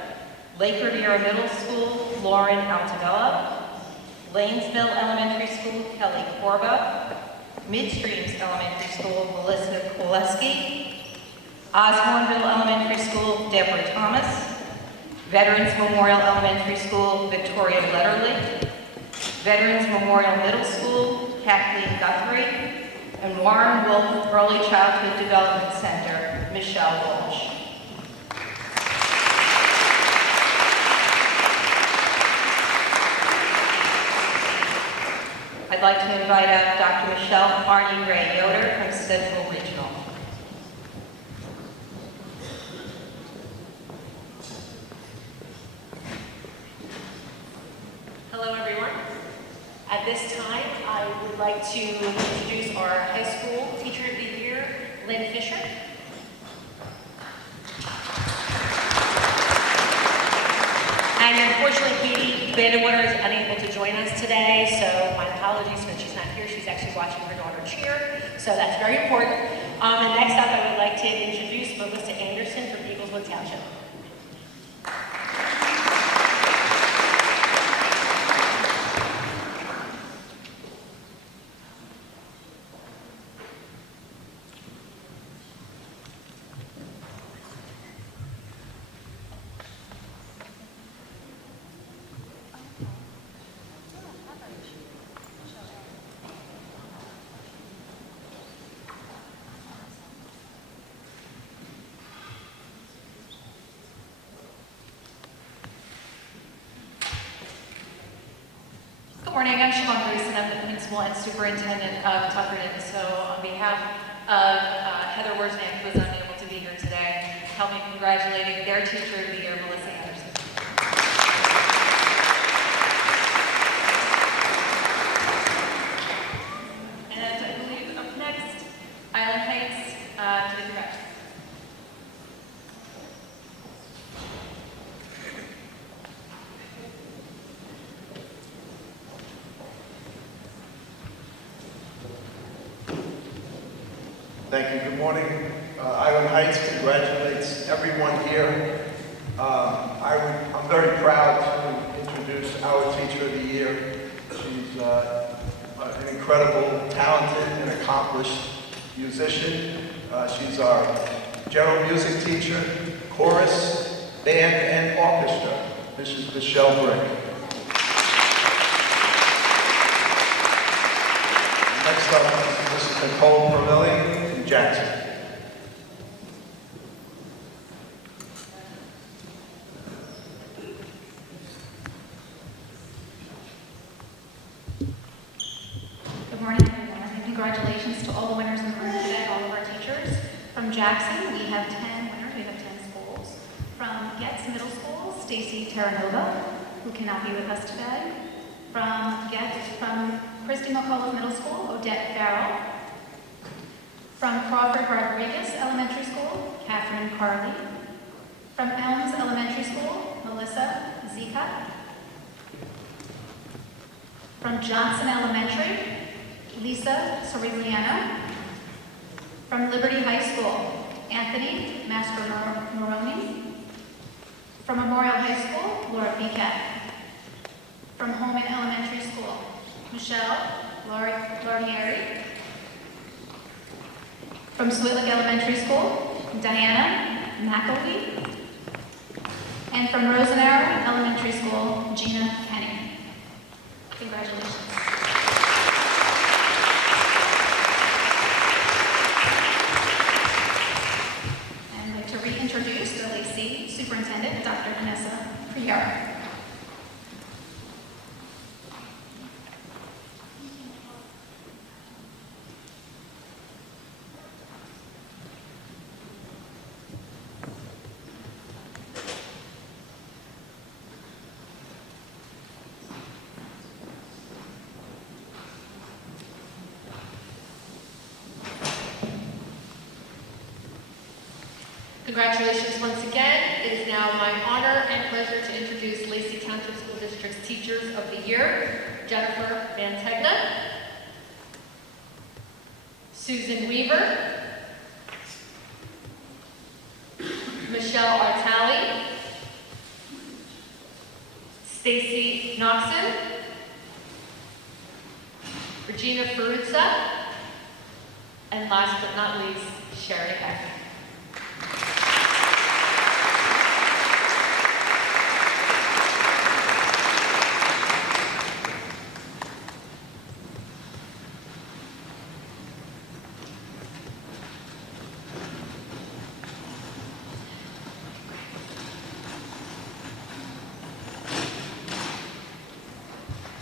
Lake Riviera Middle School, Lauren Altavella. Lanesville Elementary School, Kelly Corba. Midstreams Elementary School, Melissa Koleski. Osborneville Elementary School, Deborah Thomas. Veterans Memorial Elementary School, Victoria Letterly. Veterans Memorial Middle School, Kathleen Guthrie. And Warren Wolf Early Childhood Development Center, Michelle Walsh. I'd like to invite up Dr. Michelle Harney Gray Yoder from Central Regional. Hello, everyone. At this time, I would like to introduce our high school Teacher of the Year, Lynn Fisher. And unfortunately, Katie Vanderwater is unable to join us today, so my apologies when she's not here. She's actually watching her daughter cheer, so that's very important. And next up, I would like to introduce Melissa Anderson from Eagleswood Township. Good morning, I'm Siobhan Grayson. I'm the principal and superintendent of Tuckerton. So on behalf of Heather Worsnack, who is unable to be here today, help me congratulating their Teacher of the Year, Melissa Anderson. And I believe up next, Ayleen Heights to the convention. Thank you. Good morning. Island Heights congratulates everyone here. I'm very proud to introduce our Teacher of the Year. She's an incredible, talented, and accomplished musician. She's our general music teacher, chorus, band, and orchestra. This is Michelle Brick. Next up, this is Nicole Permilli from Jackson. Good morning, everyone, and congratulations to all the winners in the room today, all of our teachers. From Jackson, we have 10 winners, we have 10 schools. From Getz Middle School, Stacy Terranova, who cannot be with us today. From Christy McCullough Middle School, Odette Farrell. From Crawford Rodriguez Elementary School, Catherine Carley. From Elms Elementary School, Melissa Zika. From Johnson Elementary, Lisa Sorigliano. From Liberty High School, Anthony Mastronoroni. From Memorial High School, Laura Piquet. From Holman Elementary School, Michelle Laurieri. From Switlick Elementary School, Diana McElwee. And from Rosenauer Elementary School, Gina Kenny. Congratulations. I'd like to reintroduce the Lacey Superintendent, Dr. Vanessa Prior. Congratulations once again. It is now my honor and pleasure to introduce Lacey Township School District's Teachers of the Year, Jennifer Van Tegna, Susan Weaver, Michelle Artali, Stacy Noxon, Regina Ferruzza, and last but not least, Sherry Heck.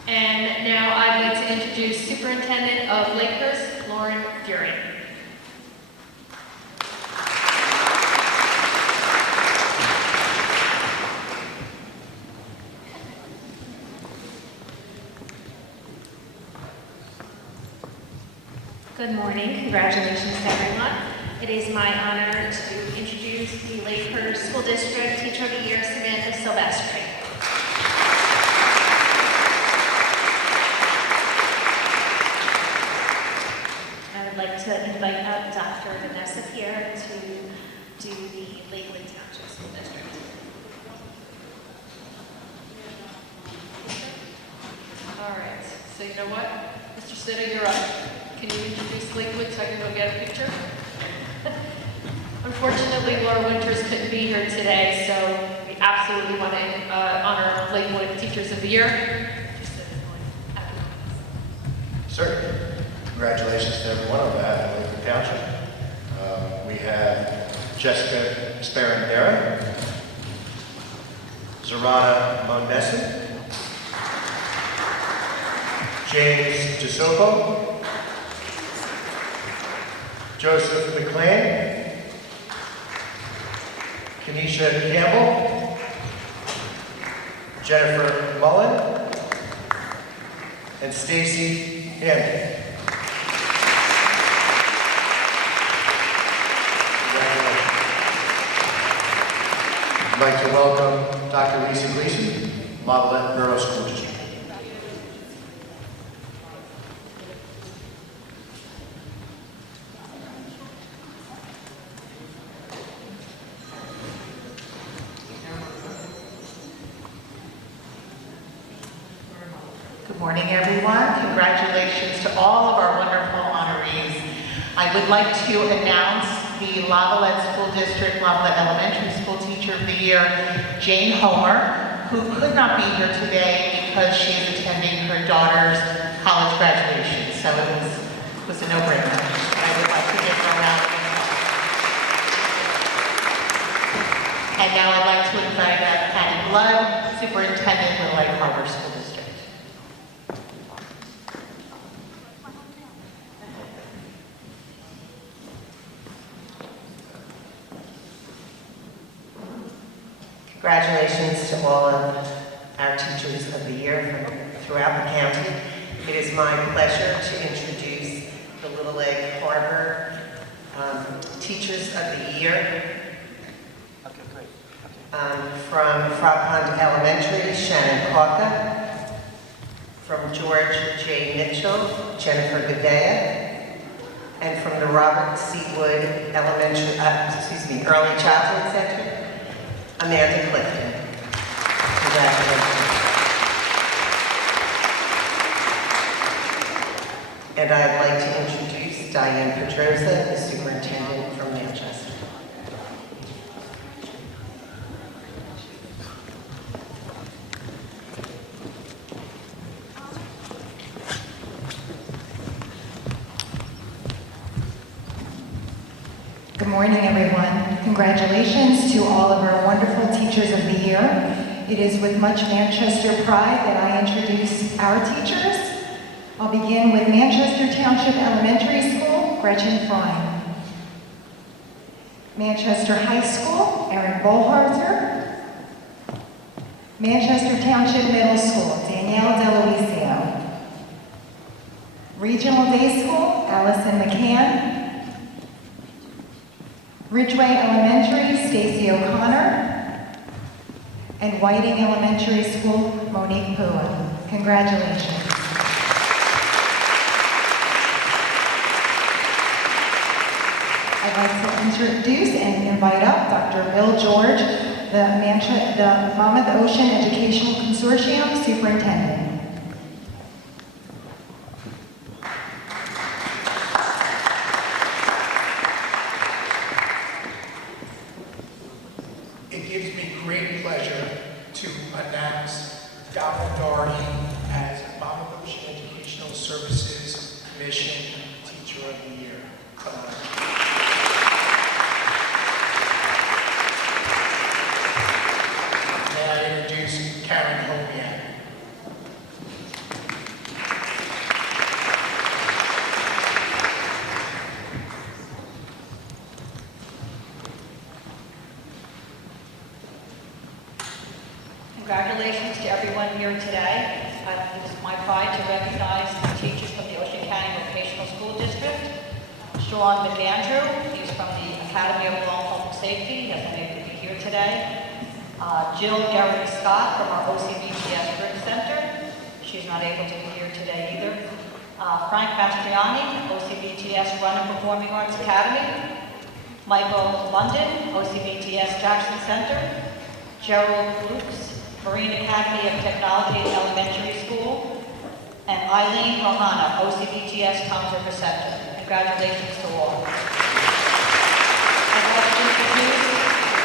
And now I'd like to introduce Superintendent of Lakehurst, Lauren Fury. Good morning. Congratulations to everyone. It is my honor to introduce the Lakehurst School District Teacher of the Year, Samantha Silvestri. I would like to invite up Dr. Vanessa Pierre to do the Lakewood Township School District. All right, so you know what? Mr. Sitta, you're up. Can you introduce Lakewood so I can go get a picture? Unfortunately, Laura Winters couldn't be here today, so we absolutely want to honor Lakewood Teachers of the Year. Certainly. Congratulations to everyone on behalf of Lakewood Township. We have Jessica Sparandera, Zarana Monessen, James DeSopo, Joseph McLean, Kenesha Campbell, Jennifer Mullen, and Stacy Hamden. I'd like to welcome Dr. Lisa Gleason, Modelet Borough School District. Morning, everyone. Congratulations to all of our wonderful honorees. I would like to announce the Lavalette School District, Lavalette Elementary School Teacher of the Year, Jane Homer, who could not be here today because she is attending her daughter's college graduation. So it was a no-brainer. I would like to give her a round of applause. And now I'd like to invite Patty Blood, Superintendent, Little Egg Harbor School District. Congratulations to all of our teachers of the year from throughout the county. It is my pleasure to introduce the Little Egg Harbor Teachers of the Year. From Frog Pond Elementary, Shannon Hawka. From George J. Mitchell, Jennifer Gadea. And from the Robert C. Wood Elementary, Early Childhood Center, Amanda Clifton. Congratulations. And I'd like to introduce Diane Pedrosa, the superintendent from Manchester. Good morning, everyone. Congratulations to all of our wonderful Teachers of the Year. It is with much Manchester pride that I introduce our teachers. I'll begin with Manchester Township Elementary School, Gretchen Fine. Manchester High School, Erin Bolharzer. Manchester Township Middle School, Danielle DeLuisio. Regional Day School, Allison McCann. Ridgeway Elementary, Stacy O'Connor, and Whiting Elementary School, Monique Pua. Congratulations. I'd like to introduce and invite up Dr. Bill George, the Monmouth Ocean Educational Consortium Superintendent. It gives me great pleasure to announce Donald Doherty as Monmouth Ocean Educational Services Mission Teacher of the Year. May I introduce Karen Homiak. Congratulations to everyone here today. It is my pride to recognize the teachers from the Ocean County Vocational School District. Sean McAndrew, he's from the Academy of Law and Public Safety, he hasn't been able to be here today. Jill Gary Scott from our OCBTS Group Center, she's not able to be here today either. Frank Mastriani, OCBTS Run and Performing Arts Academy. Michael London, OCBTS Jackson Center. Gerald Lukes, Marine Academy of Technology Elementary School, and Ayleen Rohana, OCBTS Toms River Center. Congratulations to all. I'd like to introduce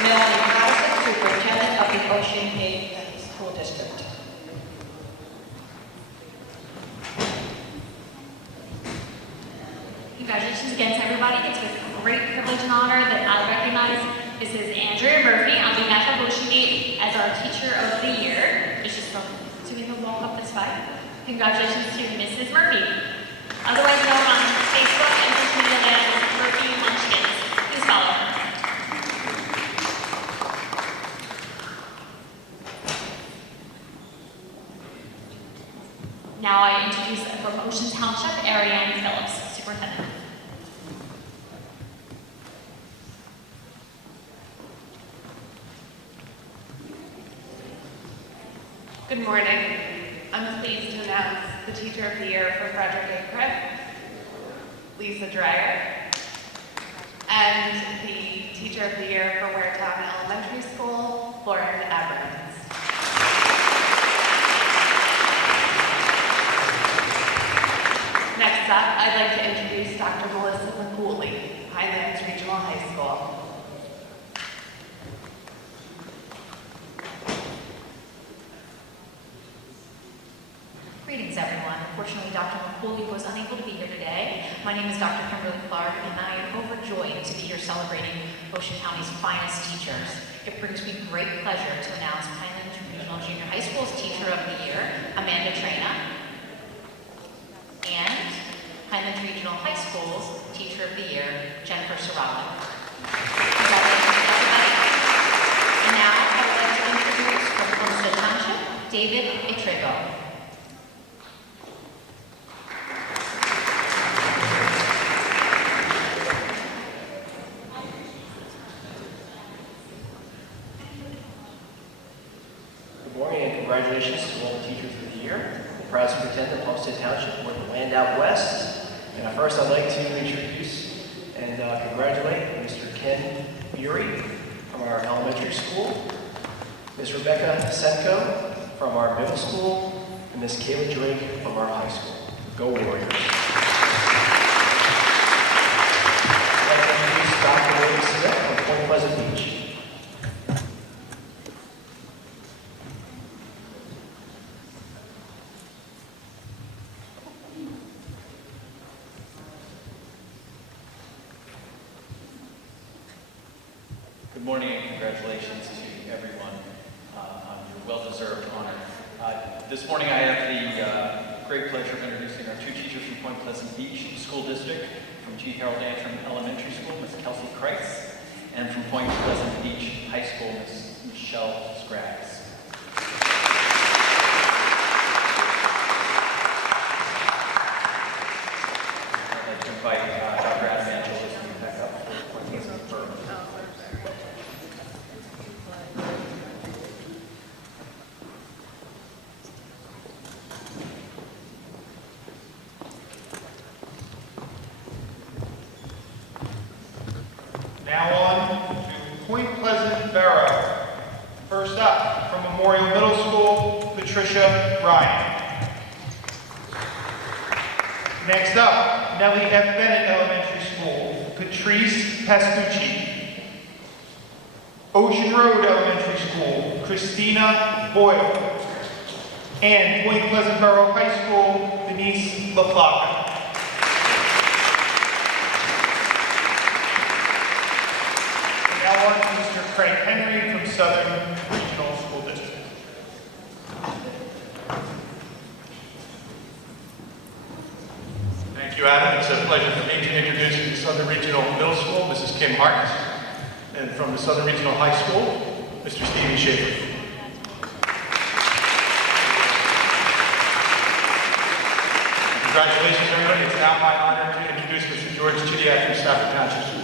Melanie Patterson, Superintendent of the Ocean Gate School District. Congratulations again to everybody. It's with great privilege and honor that I recognize Mrs. Andrea Murphy on behalf of OceanGate as our Teacher of the Year. If she's from doing the walk up, that's fine. Congratulations to Mrs. Murphy, otherwise known on Facebook and social media as Murphy Munchkins. Please follow her. Now I introduce from Ocean Township, Ariane Phillips, Superintendent. Good morning. I'm pleased to announce the Teacher of the Year for Frederick A. Crick, Lisa Dreyer, and the Teacher of the Year for Waretown Elementary School, Lauren Abrams. Next up, I'd like to introduce Dr. Melissa McCooley, Highlands Regional High School. Greetings, everyone. Unfortunately, Dr. McCooley was unable to be here today. My name is Dr. Kimberly Clark, and I am overjoyed to be here celebrating Ocean County's finest teachers. It brings me great pleasure to announce Highlands Regional Junior High School's Teacher of the Year, Amanda Trena, and Highlands Regional High School's Teacher of the Year, Jennifer Serrano. Congratulations, everybody. And now I would like to introduce from Homestead Township, David Itrigo. Good morning and congratulations to all the Teachers of the Year. I'm proud Superintendent of Homestead Township with the land out west. And first I'd like to introduce and congratulate Mr. Ken Bury from our elementary school, Ms. Rebecca Senko from our middle school, and Ms. Kayla Drake from our high school. Go Warriors. I'd like to introduce Dr. William Smith from Point Pleasant Beach. Good morning and congratulations to everyone on your well-deserved honor. This morning I have the great pleasure of introducing our two teachers from Point Pleasant Beach School District, from G. Harold Antrim Elementary School, Ms. Kelsey Kreitz, and from Point Pleasant Beach High School, Ms. Michelle Scraggs. I'd like to invite Dr. Adam Angelos to back up for Point Pleasant Borough. Now on to Point Pleasant Borough. First up, from Memorial Middle School, Patricia Ryan. Next up, Nellie F. Bennett Elementary School, Patrice Pascucci. Ocean Road Elementary School, Christina Boyle. And Point Pleasant Borough High School, Denise LaFlaca. Now on to Mr. Craig Henry from Southern Regional School District. Thank you, Adam. It's a pleasure for me to introduce you to Southern Regional Middle School, Mrs. Kim Hart, and from the Southern Regional High School, Mr. Stephen Schaefer. Congratulations, everybody. It's now my honor to introduce Mr. George Chidiak from Stafford Township Schools.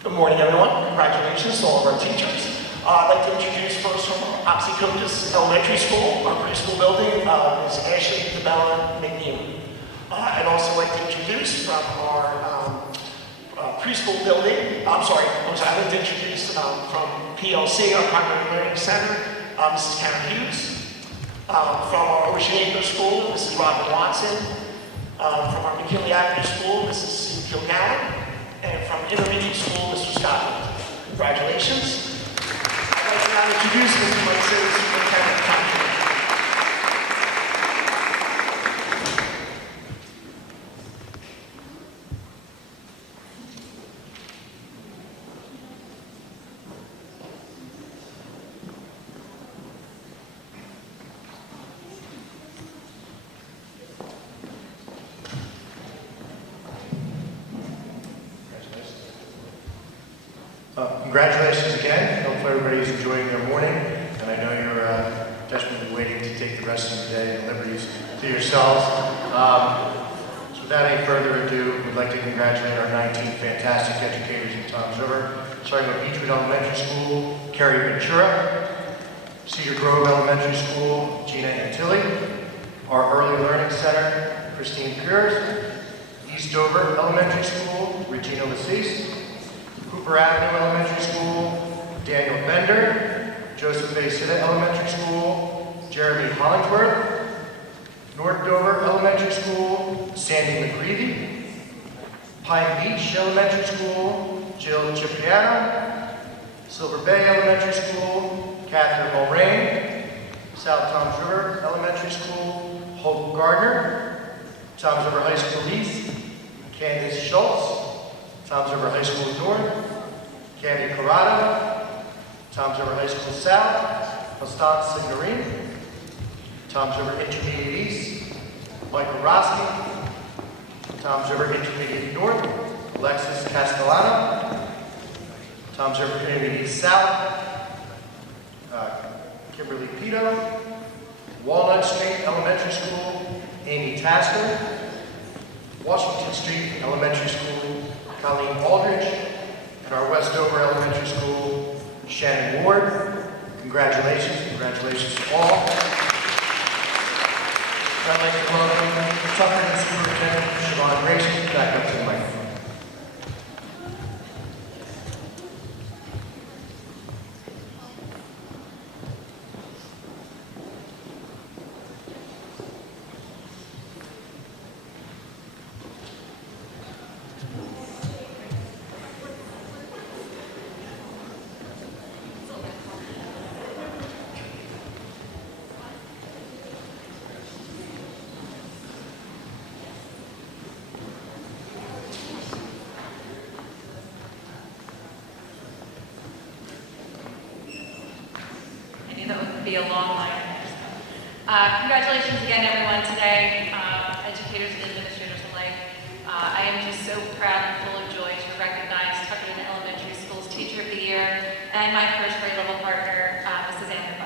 Good morning, everyone. Congratulations to all of our teachers. I'd like to introduce first from Oxycocos Elementary School, our preschool building, Ms. Ashley DeBella McNeil. I'd also like to introduce from our preschool building, I'd like to introduce from PLC, our Primary Learning Center, Mrs. Karen Hughes. From our Ocean Acre School, Mrs. Robin Watson. From our McKinley Avenue School, Mrs. Sue Kilgallen. And from Intermediate School, Mr. Scott. Congratulations. I'd like to now introduce Mr. Mike Simmons, Superintendent of Township. Congratulations again. Hopefully everybody's enjoying their morning, and I know you're desperately waiting to take the rest of your day and liberties to yourselves. So without any further ado, we'd like to congratulate our 19 fantastic educators in Toms River, starting with Beechwood Elementary School, Carrie Ventura, Cedar Grove Elementary School, Gina Antilli, our Early Learning Center, Christine Piers, East Dover Elementary School, Regina Lassise, Cooper Cooper Avenue Elementary School, Daniel Bender, Joseph A. Sitta Elementary School, Jeremy Hollingsworth, North Dover Elementary School, Sandy McCreevy, Pine Beach Elementary School, Jill Cipriano, Silver Bay Elementary School, Catherine Mulrain, South Toms River Elementary School, Hope Gardner, Toms River High School East, Candace Schultz, Toms River High School North, Candy Corrado, Toms River High School South, Constance Signorini, Toms River Intermediate East, Michael Roski, Toms River Intermediate North, Alexis Castellano, Toms River Intermediate South, Kimberly Pito, Walnut Street Elementary School, Amy Tasker, Washington Street Elementary School, Colleen Aldridge, and our West Dover Elementary School, Shannon Ward. Congratulations to all. I'd like to welcome Tucker and Superintendent Siobhan Grayson back up to the microphone. Be a long line. Congratulations again, everyone, today, educators and administrators alike. I am just so proud and full of joy to recognize Tuckerton Elementary School's Teacher of the Year and my first grade level partner, Mrs. Anderson.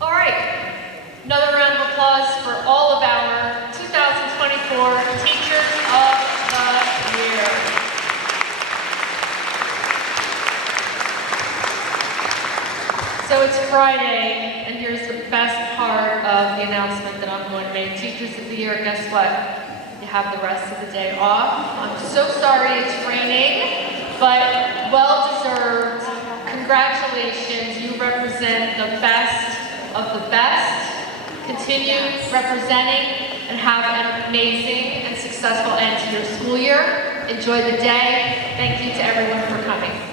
All right, another round of applause for all of our 2024 Teachers of the Year. So it's Friday, and here's the best part of the announcement that I'm going to make. Teachers of the Year, guess what? You have the rest of the day off. I'm so sorry it's raining, but well-deserved. Congratulations, you represent the best of the best. Continue representing and have an amazing and successful end to your school year. Enjoy the day. Thank you to everyone for coming.